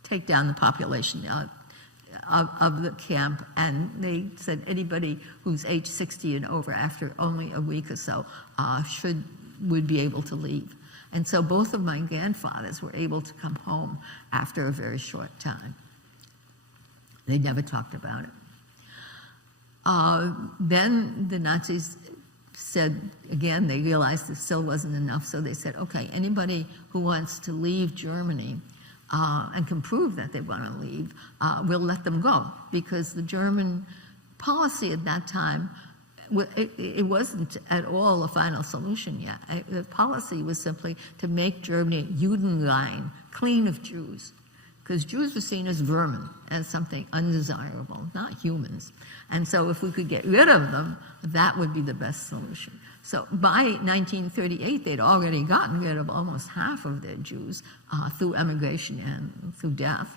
take down the population of the camp, and they said anybody who's age 60 and over after only a week or so should would be able to leave. And so both of my grandfathers were able to come home after a very short time. They never talked about it. Then the Nazis said, again, they realized it still wasn't enough, so they said, okay, anybody who wants to leave Germany and can prove that they want to leave, we'll let them go. Because the German policy at that time, it wasn't at all a final solution yet. The policy was simply to make Germany Judenrein, clean of Jews, because Jews were seen as vermin, as something undesirable, not humans. And so if we could get rid of them, that would be the best solution. So by 1938, they'd already gotten rid of almost half of their Jews through emigration and through death.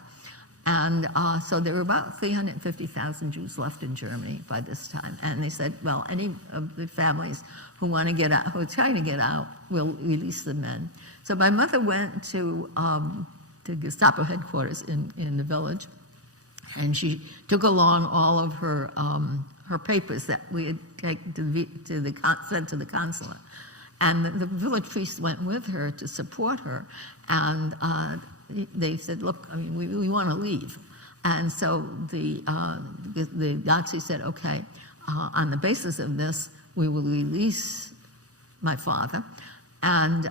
And so there were about 350,000 Jews left in Germany by this time. And they said, well, any of the families who want to get out, who are trying to get out, we'll release the men. So my mother went to Gestapo headquarters in the village, and she took along all of her papers that we had taken sent to the consulate. And the village priest went with her to support her, and they said, look, I mean, we want to leave. And so the Nazis said, okay, on the basis of this, we will release my father, and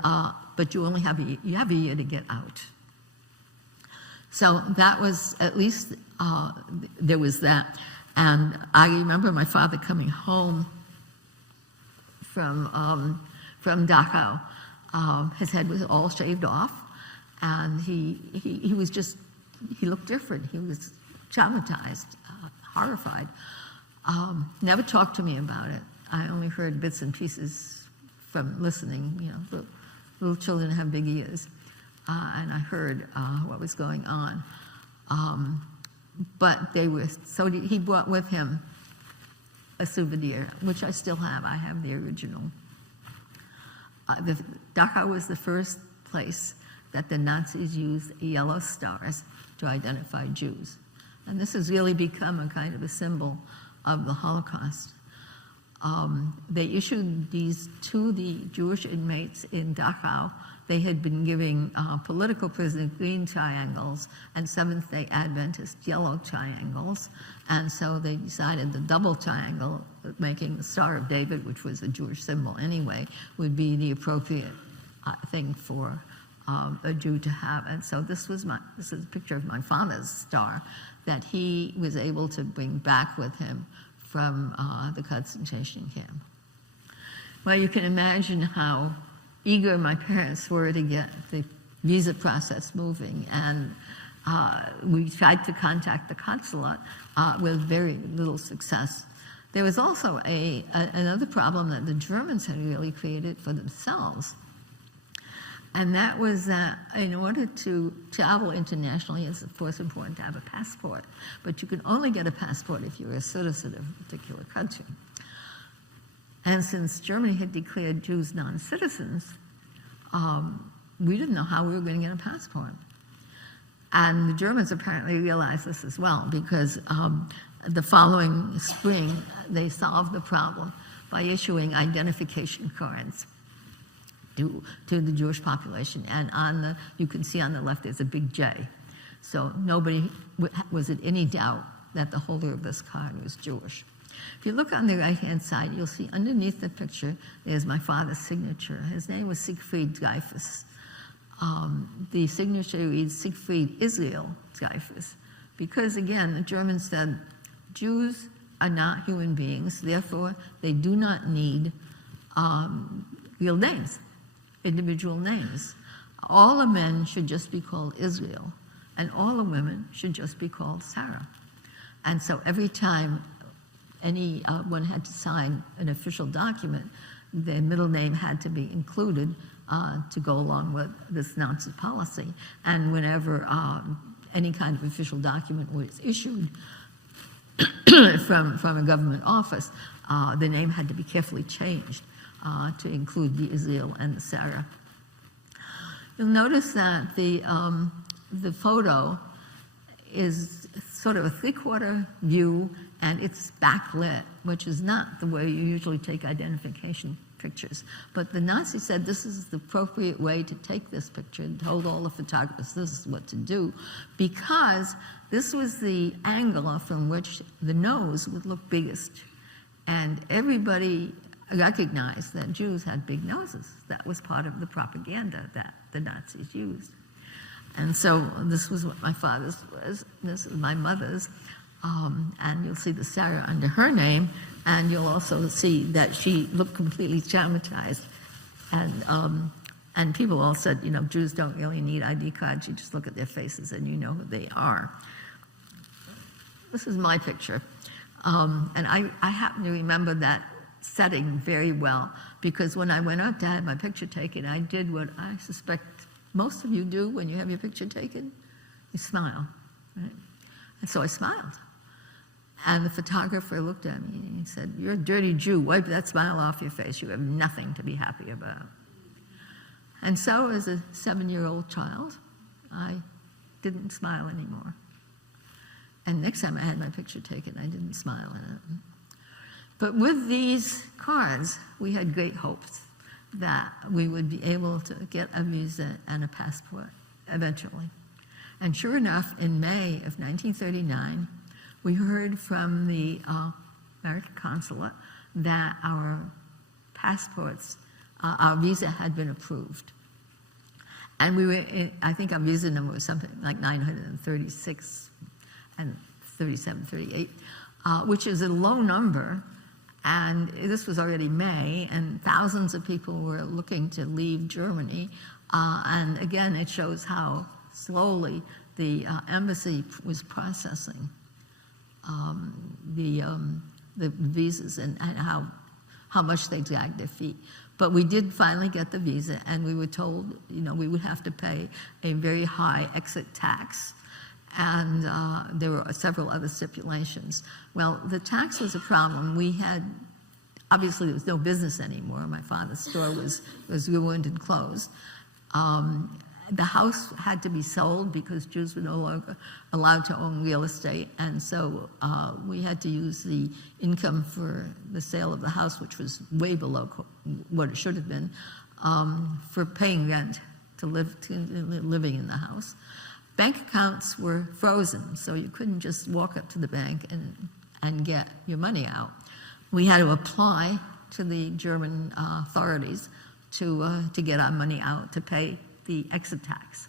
but you only have a year to get out. So that was, at least there was that. And I remember my father coming home from Dachau. His head was all shaved off, and he was just, he looked different. He was traumatized, horrified. Never talked to me about it. I only heard bits and pieces from listening. You know, little children have big ears. And I heard what was going on. But they were, so he brought with him a souvenir, which I still have. I have the original. Dachau was the first place that the Nazis used yellow stars to identify Jews. And this has really become a kind of a symbol of the Holocaust. They issued these to the Jewish inmates in Dachau. They had been giving political prisoners green triangles and Seventh-day Adventist yellow triangles. And so they decided the double triangle, making the Star of David, which was a Jewish symbol anyway, would be the appropriate thing for a Jew to have. And so this is a picture of my father's star that he was able to bring back with him from the concentration camp. Well, you can imagine how eager my parents were to get the visa process moving, and we tried to contact the consulate with very little success. There was also another problem that the Germans had really created for themselves, and that was that in order to travel internationally, it's of course important to have a passport, but you can only get a passport if you're a citizen of a particular country. And since Germany had declared Jews non-citizens, we didn't know how we were going to get a passport. And the Germans apparently realized this as well, because the following spring, they solved the problem by issuing identification cards to the Jewish population. And you can see on the left, there's a big J. So nobody was in any doubt that the holder of this card was Jewish. If you look on the right-hand side, you'll see underneath the picture is my father's signature. His name was Siegfried Dreyfus. The signature reads Siegfried Israel Dreyfus, because again, the Germans said Jews are not human beings, therefore they do not need real names, individual names. All the men should just be called Israel, and all the women should just be called Sarah. And so every time anyone had to sign an official document, the middle name had to be included to go along with this Nazi policy. And whenever any kind of official document was issued from a government office, the name had to be carefully changed to include the Israel and the Sarah. You'll notice that the photo is sort of a three-quarter view, and it's backlit, which is not the way you usually take identification pictures. But the Nazis said this is the appropriate way to take this picture and told all the photographers this is what to do, because this was the angle from which the nose would look biggest. And everybody recognized that Jews had big noses. That was part of the propaganda that the Nazis used. And so this was what my father's was, this is my mother's, and you'll see the Sarah under her name, and you'll also see that she looked completely traumatized. And people all said, you know, Jews don't really need ID cards, you just look at their faces and you know who they are. This is my picture. And I happen to remember that setting very well, because when I went up to have my picture taken, I did what I suspect most of you do when you have your picture taken. You smile, right? And so I smiled. And the photographer looked at me and he said, "You're a dirty Jew, wipe that smile off your face, you have nothing to be happy about." And so as a 7-year-old child, I didn't smile anymore. And next time I had my picture taken, I didn't smile in it. But with these cards, we had great hopes that we would be able to get a visa and a passport eventually. And sure enough, in May of 1939, we heard from the American consulate that our passports, our visa had been approved. And we were, I think our visa number was something like 936 and 37, 38, which is a low number. And this was already May, and thousands of people were looking to leave Germany. And again, it shows how slowly the embassy was processing the visas and how much they dragged their feet. But we did finally get the visa, and we were told, you know, we would have to pay a very high exit tax. And there were several other stipulations. Well, the tax was a problem. We had, obviously there was no business anymore. My father's store was ruined and closed. The house had to be sold because Jews were no longer allowed to own real estate. And so we had to use the income for the sale of the house, which was way below what it should have been, for paying rent to living in the house. Bank accounts were frozen, so you couldn't just walk up to the bank and get your money out. We had to apply to the German authorities to get our money out to pay the exit tax.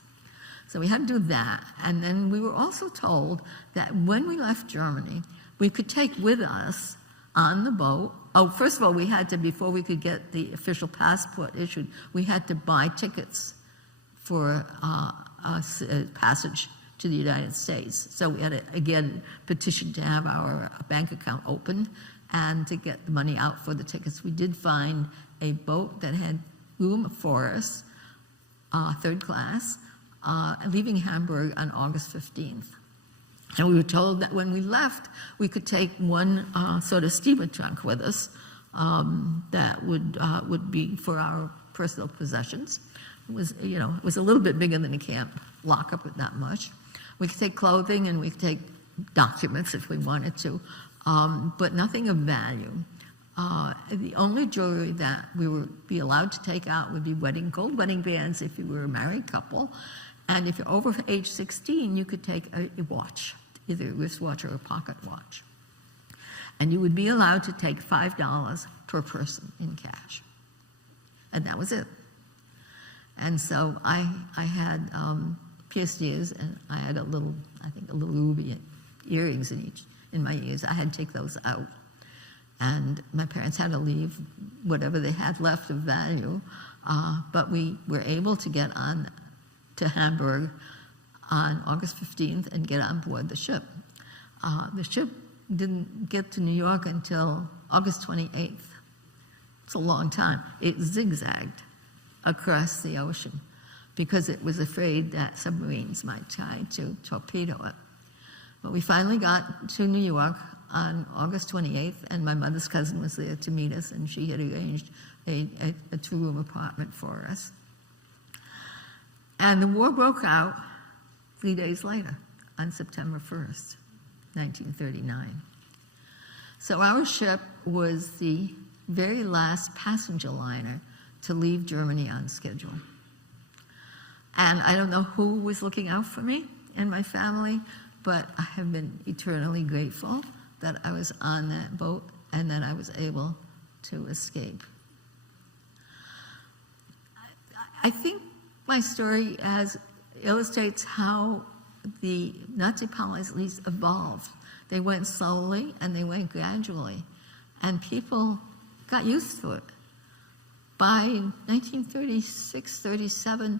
So we had to do that, and then we were also told that when we left Germany, we could take with us on the boat, first of all, we had to, before we could get the official passport issued, we had to buy tickets for passage to the United States. So we had to, again, petition to have our bank account opened and to get the money out for the tickets. We did find a boat that had room for us, third class, leaving Hamburg on August 15th. And we were told that when we left, we could take one sort of steamer trunk with us that would be for our personal possessions. It was, you know, it was a little bit bigger than a camp lockup, but not much. We could take clothing and we could take documents if we wanted to, but nothing of value. The only jewelry that we would be allowed to take out would be gold wedding bands if you were a married couple. And if you're over age 16, you could take a watch, either a wristwatch or a pocket watch. And you would be allowed to take $5 per person in cash. And that was it. And so I had pierced ears, and I had a little ruby earrings in my ears. I had to take those out. And my parents had to leave whatever they had left of value. But we were able to get on to Hamburg on August 15th and get on board the ship. The ship didn't get to New York until August 28th. It's a long time. It zigzagged across the ocean because it was afraid that submarines might try to torpedo it. But we finally got to New York on August 28th, and my mother's cousin was there to meet us, and she had arranged a 2-room apartment for us. And the war broke out 3 days later, on September 1st, 1939. So our ship was the very last passenger liner to leave Germany on schedule. And I don't know who was looking out for me and my family, but I have been eternally grateful that I was on that boat and that I was able to escape. I think my story illustrates how the Nazi policies evolved. They went slowly and they went gradually, and people got used to it. By 1936, 37,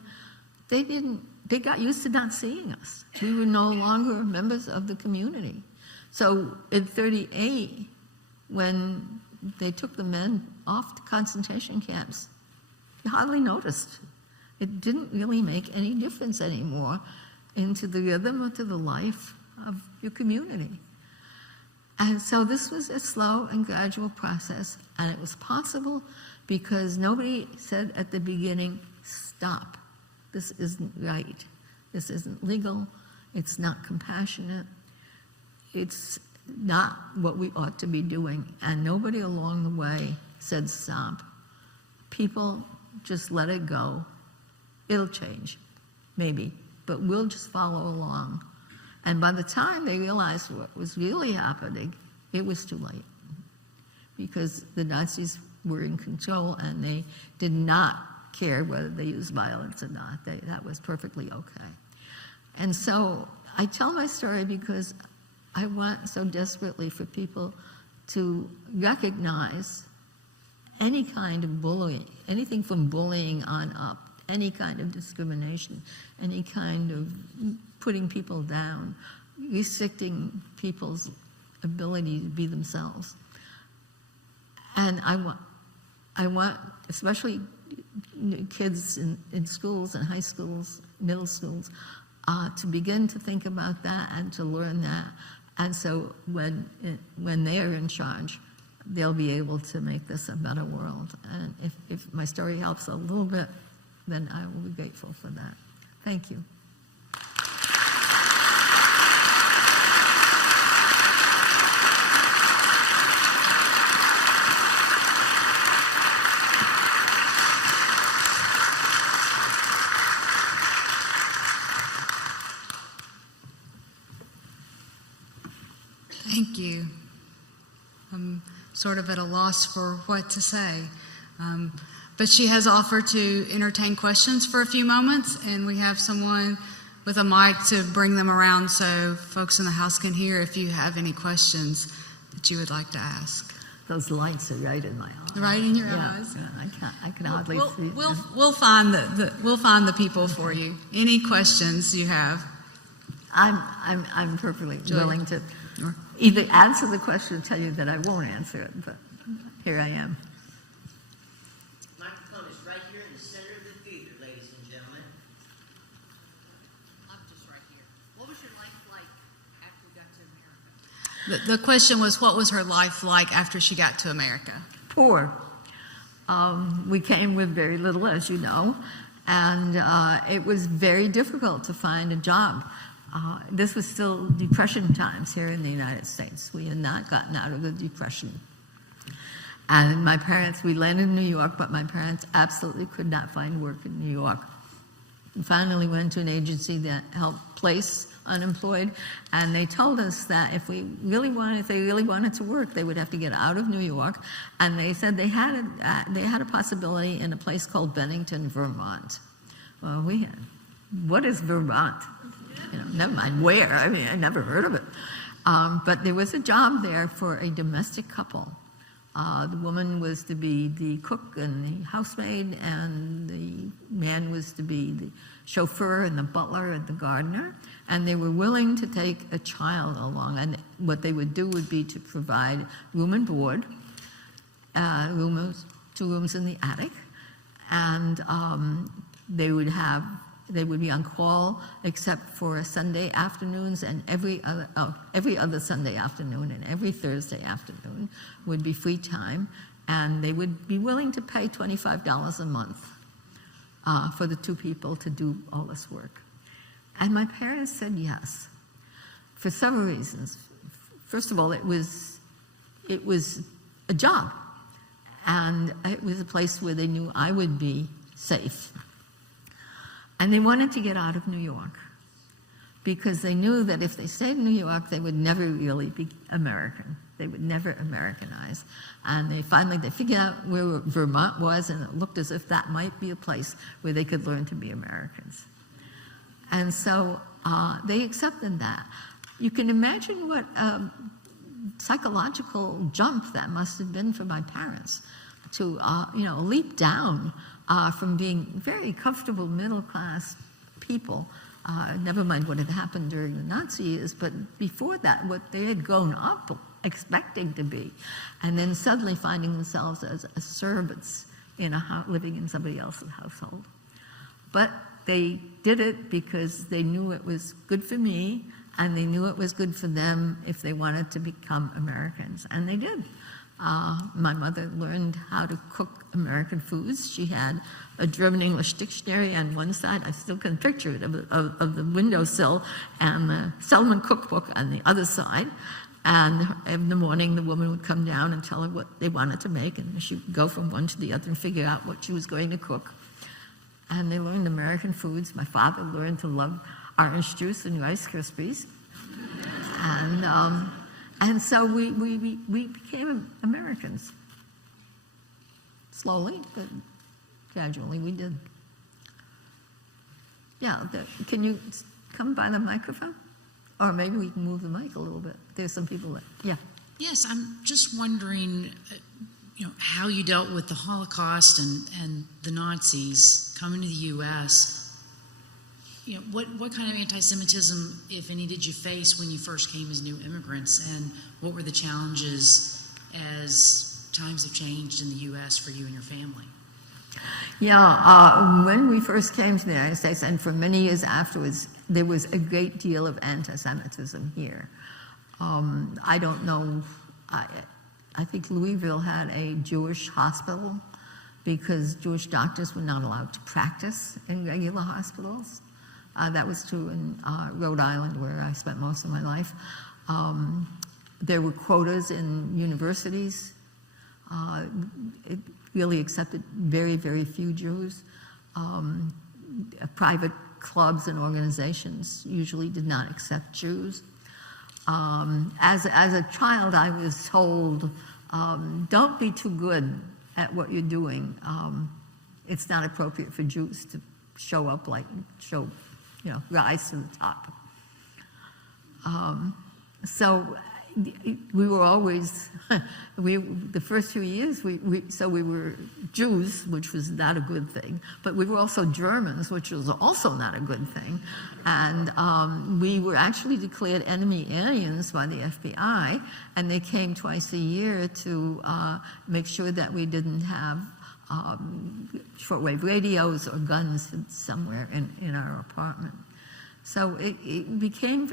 they got used to not seeing us. We were no longer members of the community. So in 38, when they took the men off to concentration camps, you hardly noticed. It didn't really make any difference anymore into the rhythm or to the life of your community. And so this was a slow and gradual process, and it was possible because nobody said at the beginning, stop. This isn't right. This isn't legal. It's not compassionate. It's not what we ought to be doing. And nobody along the way said stop. People just let it go. It'll change, maybe, but we'll just follow along. And by the time they realized what was really happening, it was too late, because the Nazis were in control and they did not care whether they used violence or not. That was perfectly okay. And so I tell my story because I want so desperately for people to recognize any kind of bullying, anything from bullying on up, any kind of discrimination, any kind of putting people down, restricting people's ability to be themselves. And I want especially kids in schools and high schools, middle schools, to begin to think about that and to learn that. And so when they are in charge, they'll be able to make this a better world. And if my story helps a little bit, then I will be grateful for that. Thank you. Thank you. I'm sort of at a loss for what to say. But she has offered to entertain questions for a few moments, and we have someone with a mic to bring them around so folks in the house can hear if you have any questions that you would like to ask. Those lights are right in my eyes. Right in your eyes. Yeah, I can hardly see. We'll find the people for you. Any questions you have? I'm perfectly willing to either answer the question or tell you that I won't answer it, but here I am. Microphone is right here in the center of the theater, ladies and gentlemen. I'm just right here. What was your life like after you got to America? The question was, what was her life like after she got to America? Poor. We came with very little, as you know, and it was very difficult to find a job. This was still Depression times here in the United States. We had not gotten out of the Depression. And my parents, we landed in New York, but my parents absolutely could not find work in New York. We finally went to an agency that helped place unemployed, and they told us that if they really wanted to work, they would have to get out of New York. And they said they had a possibility in a place called Bennington, Vermont. Well, what is Vermont? Never mind where. I mean, I never heard of it. But there was a job there for a domestic couple. The woman was to be the cook and the housemaid, and the man was to be the chauffeur and the butler and the gardener. And they were willing to take a child along. And what they would do would be to provide room and board, 2 rooms in the attic, and they would be on call except for Sunday afternoons, and every other Sunday afternoon and every Thursday afternoon would be free time, and they would be willing to pay $25 a month for the 2 people to do all this work. And my parents said yes, for several reasons. First of all, it was a job, and it was a place where they knew I would be safe. And they wanted to get out of New York because they knew that if they stayed in New York, they would never really be American. They would never Americanize. And they figured out where Vermont was, and it looked as if that might be a place where they could learn to be Americans. And so they accepted that. You can imagine what psychological jump that must have been for my parents to, leap down from being very comfortable middle-class people. Never mind what had happened during the Nazi years, but before that, what they had grown up expecting to be, and then suddenly finding themselves as servants in living in somebody else's household. But they did it because they knew it was good for me, and they knew it was good for them if they wanted to become Americans, and they did. My mother learned how to cook American foods. She had a German-English dictionary on one side, I still can picture it, of the windowsill, and the Selman cookbook on the other side. And in the morning, the woman would come down and tell her what they wanted to make, and she would go from one to the other and figure out what she was going to cook. And they learned American foods. My father learned to love orange juice and Rice Krispies. And so we became Americans. Slowly, but gradually we did. Yeah, can you come by the microphone? Or maybe we can move the mic a little bit. There's some people that, yeah. Yes, I'm just wondering, how you dealt with the Holocaust and the Nazis coming to the U.S. What kind of anti-Semitism, if any, did you face when you first came as new immigrants, and what were the challenges as times have changed in the U.S. for you and your family? Yeah, when we first came to the United States, and for many years afterwards, there was a great deal of anti-Semitism here. I don't know, I think Louisville had a Jewish hospital because Jewish doctors were not allowed to practice in regular hospitals. That was true in Rhode Island, where I spent most of my life. There were quotas in universities. It really accepted very, very few Jews. Private clubs and organizations usually did not accept Jews. As a child, I was told, don't be too good at what you're doing. It's not appropriate for Jews to rise to the top. So we were always, the first few years, we were Jews, which was not a good thing, but we were also Germans, which was also not a good thing. And we were actually declared enemy aliens by the FBI, and they came twice a year to make sure that we didn't have shortwave radios or guns somewhere in our apartment. So it became,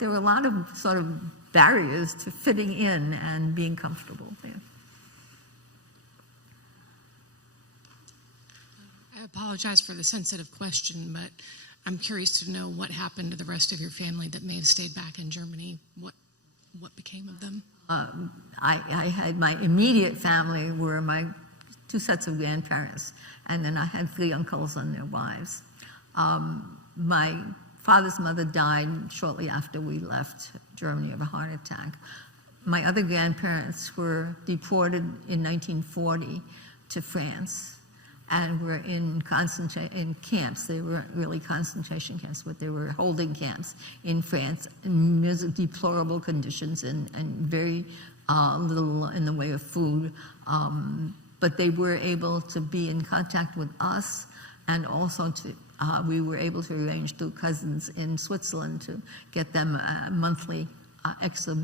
there were a lot of sort of barriers to fitting in and being comfortable there. I apologize for the sensitive question, but I'm curious to know what happened to the rest of your family that may have stayed back in Germany. What became of them? I had my immediate family were my 2 sets of grandparents, and then I had 3 uncles and their wives. My father's mother died shortly after we left Germany of a heart attack. My other grandparents were deported in 1940 to France and were in camps. They weren't really concentration camps, but they were holding camps in France in deplorable conditions and very little in the way of food. But they were able to be in contact with us, and also we were able to arrange through cousins in Switzerland to get them monthly extra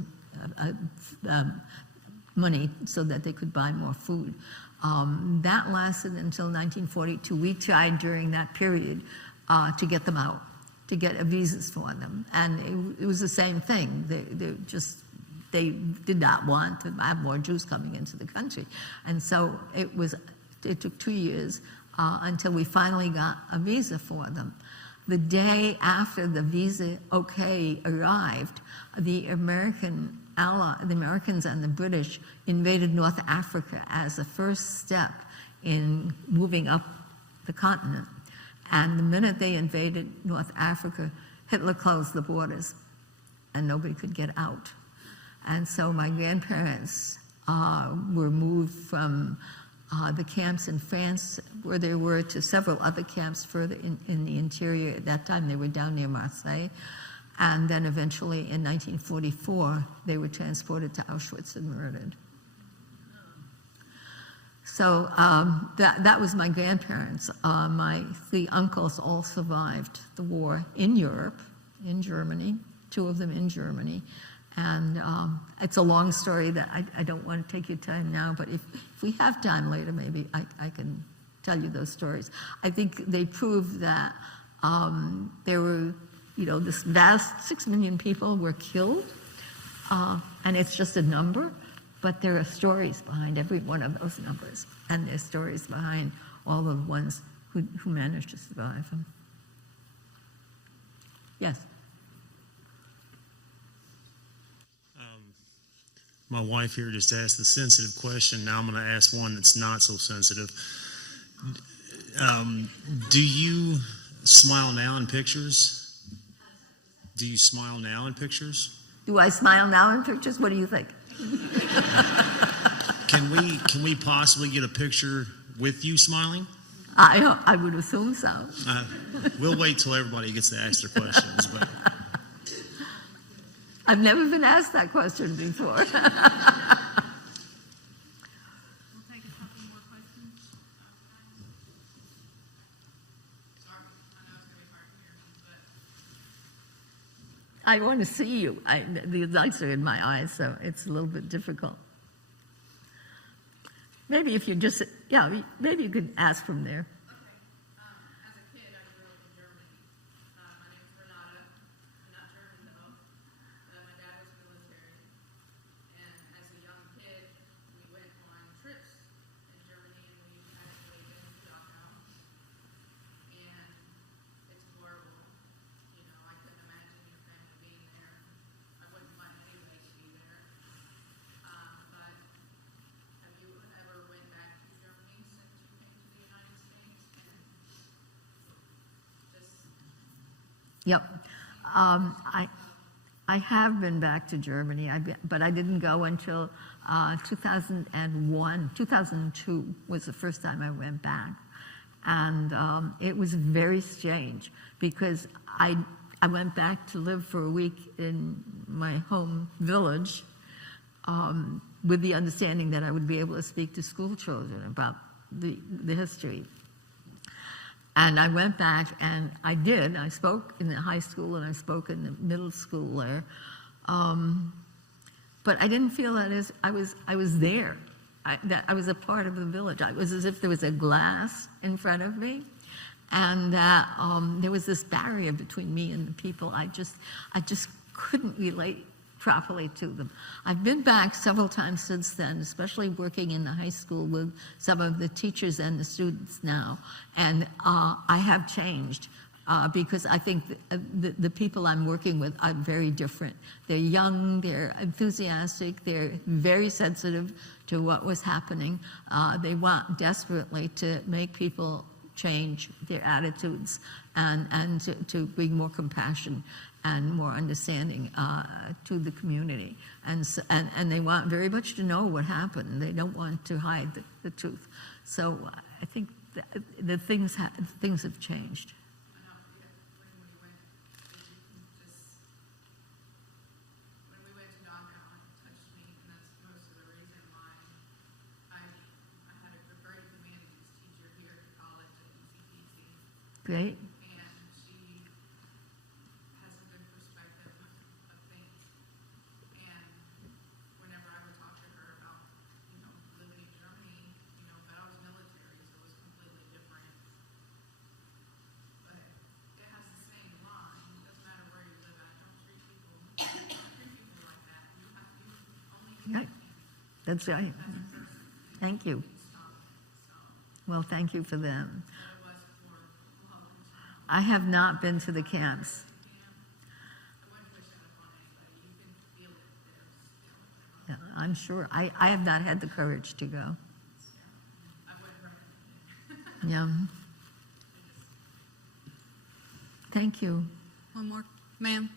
money so that they could buy more food. That lasted until 1942. We tried during that period to get them out, to get visas for them, and it was the same thing. They did not want to have more Jews coming into the country, and so it took 2 years until we finally got a visa for them. The day after the visa arrived, the American the Americans and the British invaded North Africa as the first step in moving up the continent. And the minute they invaded North Africa, Hitler closed the borders and nobody could get out. And so my grandparents were moved from the camps in France where they were to several other camps further in the interior. At that time they were down near Marseille. And then eventually in 1944, they were transported to Auschwitz and murdered. So that was my grandparents. My three uncles all survived the war in Europe, in Germany, two of them in Germany. And it's a long story that I don't want to take your time now, but if we have time later, maybe I can tell you those stories. I think they prove that there were, this vast 6 million people were killed, and it's just a number, but there are stories behind every one of those numbers, and there's stories behind all of the ones who managed to survive them. Yes? My wife here just asked the sensitive question. Now I'm going to ask one that's not so sensitive. Do you smile now in pictures? Do you smile now in pictures? Do I smile now in pictures? What do you think? Can we possibly get a picture with you smiling? I would assume so. We'll wait till everybody gets to ask their questions. But I've never been asked that question before. We'll take a couple more questions. Sorry, I know it's going to be hard to hear me, but I want to see you. The lights are in my eyes, so it's a little bit difficult. Maybe if you just, maybe you could ask from there. as a kid, I grew up in Germany. My name's Renata. I'm not German, though. My dad was military. And as a young kid, we went on trips in Germany, and we actually been to Dachau. And it's horrible. I couldn't imagine your family being there. I wouldn't want anybody to be there. But have you ever went back to Germany since you came to the United States? And just Yep. I have been back to Germany, but I didn't go until 2001. 2002 was the first time I went back. And it was very strange because I went back to live for a week in my home village with the understanding that I would be able to speak to school children about the history. And I went back and I did. I spoke in the high school and I spoke in the middle school there. But I didn't feel that I was there, that I was a part of the village. It was as if there was a glass in front of me and that there was this barrier between me and the people. I just couldn't relate properly to them. I've been back several times since then, especially working in the high school with some of the teachers and the students now. And I have changed because I think the people I'm working with are very different. They're young, they're enthusiastic, they're very sensitive to what was happening. They want desperately to make people change their attitudes and to bring more compassion and more understanding to the community. And they want very much to know what happened. They don't want to hide the truth. So I think the things have changed. when we went to Dachau, it touched me, and that's most of the reason why I had a great humanities teacher here at college at HCEC. Great. And she has a good perspective of things. And whenever I would talk to her about, living in Germany, but I was military, so it was completely different. But it has the same line. It doesn't matter where you live at. Don't treat people like that. You only Right. That's right. Thank you. Well, thank you for them. I have not been to the camps. I wouldn't wish that upon anybody. You can feel it. I'm sure. I have not had the courage to go. Yeah. Thank you. One more, ma'am.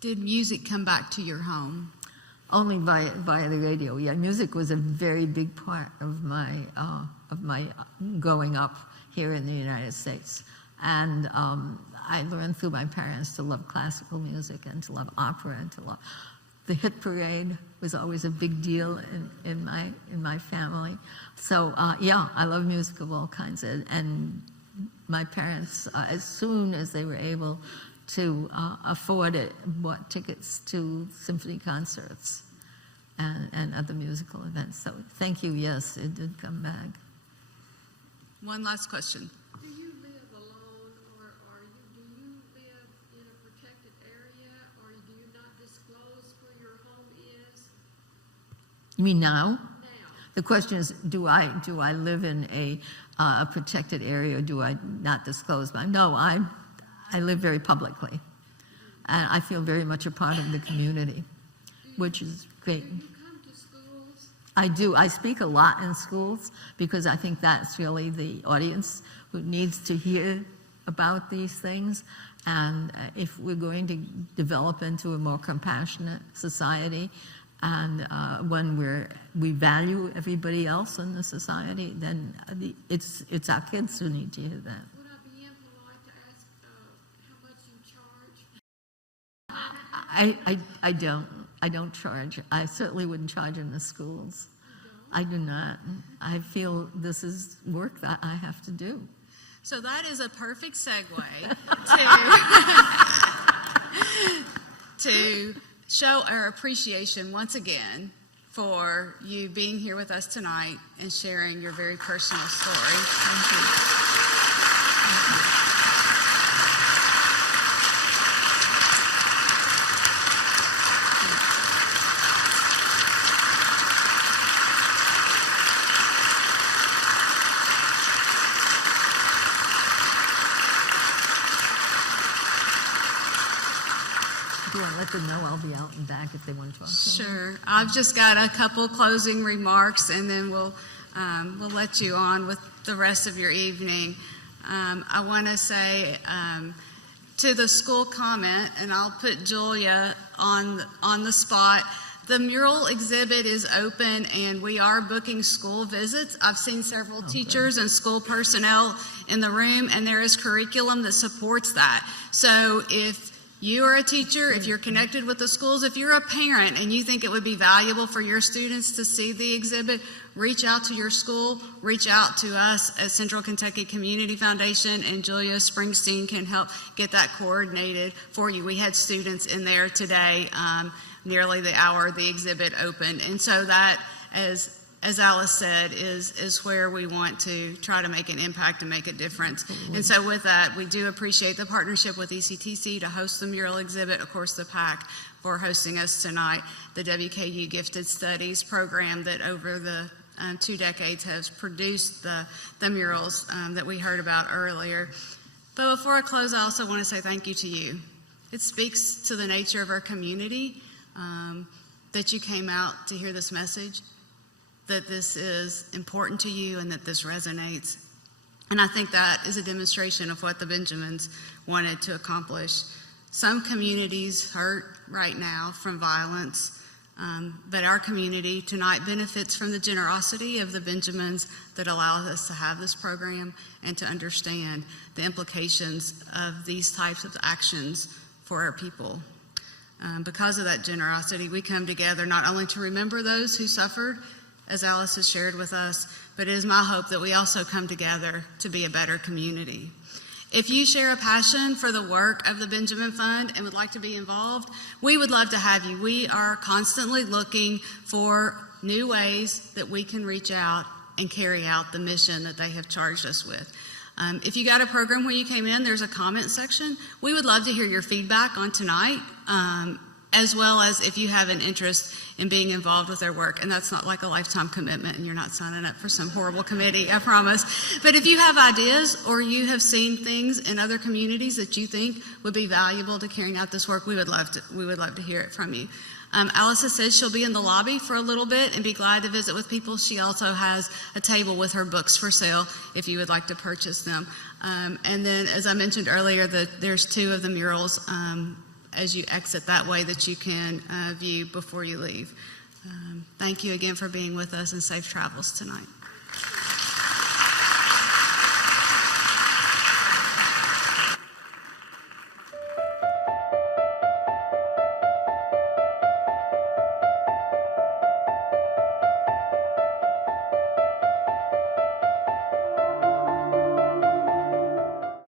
Did music come back to your home? Only via the radio. Yeah, music was a very big part of my growing up here in the United States, and I learned through my parents to love classical music and to love opera and to love. The hit parade was always a big deal in my family. So yeah, I love music of all kinds, and my parents, as soon as they were able to afford it, bought tickets to symphony concerts and other musical events. So thank you. Yes, it did come back. One last question. Do you live alone, or do you live in a protected area, or do you not disclose where your home is? You mean now? Now. The question is, do I live in a protected area, or do I not disclose my? No, I live very publicly, and I feel very much a part of the community, which is great. Do you come to schools? I do. I speak a lot in schools because I think that's really the audience who needs to hear about these things. And if we're going to develop into a more compassionate society and one where we value everybody else in the society, then it's our kids who need to hear that. Would I be impolite to ask how much you charge? I don't charge. I certainly wouldn't charge in the schools. I do not. I feel this is work that I have to do. So that is a perfect segue to show our appreciation once again for you being here with us tonight and sharing your very personal story. Thank you. Do I let them know I'll be out and back if they want to talk to me? Sure. I've just got a couple closing remarks, and then we'll let you on with the rest of your evening. I want to say to the school comment, and I'll put Julia on the spot. The mural exhibit is open, and we are booking school visits. I've seen several teachers and school personnel in the room, and there is curriculum that supports that. So if you are a teacher, if you're connected with the schools, if you're a parent and you think it would be valuable for your students to see the exhibit, reach out to your school, reach out to us at Central Kentucky Community Foundation, and Julia Springsteen can help get that coordinated for you. We had students in there today, nearly the hour the exhibit opened. And so that, as Alice said, is where we want to try to make an impact and make a difference. Absolutely. And so with that, we do appreciate the partnership with ECTC to host the mural exhibit, of course the PAC for hosting us tonight, the WKU Gifted Studies program that over the 2 decades has produced the murals that we heard about earlier. But before I close, I also want to say thank you to you. It speaks to the nature of our community that you came out to hear this message, that this is important to you and that this resonates. And I think that is a demonstration of what the Benjamins wanted to accomplish. Some communities hurt right now from violence, but our community tonight benefits from the generosity of the Benjamins that allow us to have this program and to understand the implications of these types of actions for our people. Because of that generosity, we come together not only to remember those who suffered, as Alice has shared with us, but it is my hope that we also come together to be a better community. If you share a passion for the work of the Benjamin Fund and would like to be involved, we would love to have you. We are constantly looking for new ways that we can reach out and carry out the mission that they have charged us with. If you got a program where you came in, there's a comment section. We would love to hear your feedback on tonight as well as if you have an interest in being involved with their work. And that's not like a lifetime commitment, and you're not signing up for some horrible committee, I promise. But if you have ideas or you have seen things in other communities that you think would be valuable to carrying out this work, we would love to hear it from you. Alyssa says she'll be in the lobby for a little bit and be glad to visit with people. She also has a table with her books for sale if you would like to purchase them. And then, as I mentioned earlier, there's 2 of the murals as you exit that way that you can view before you leave. Thank you again for being with us, and safe travels tonight.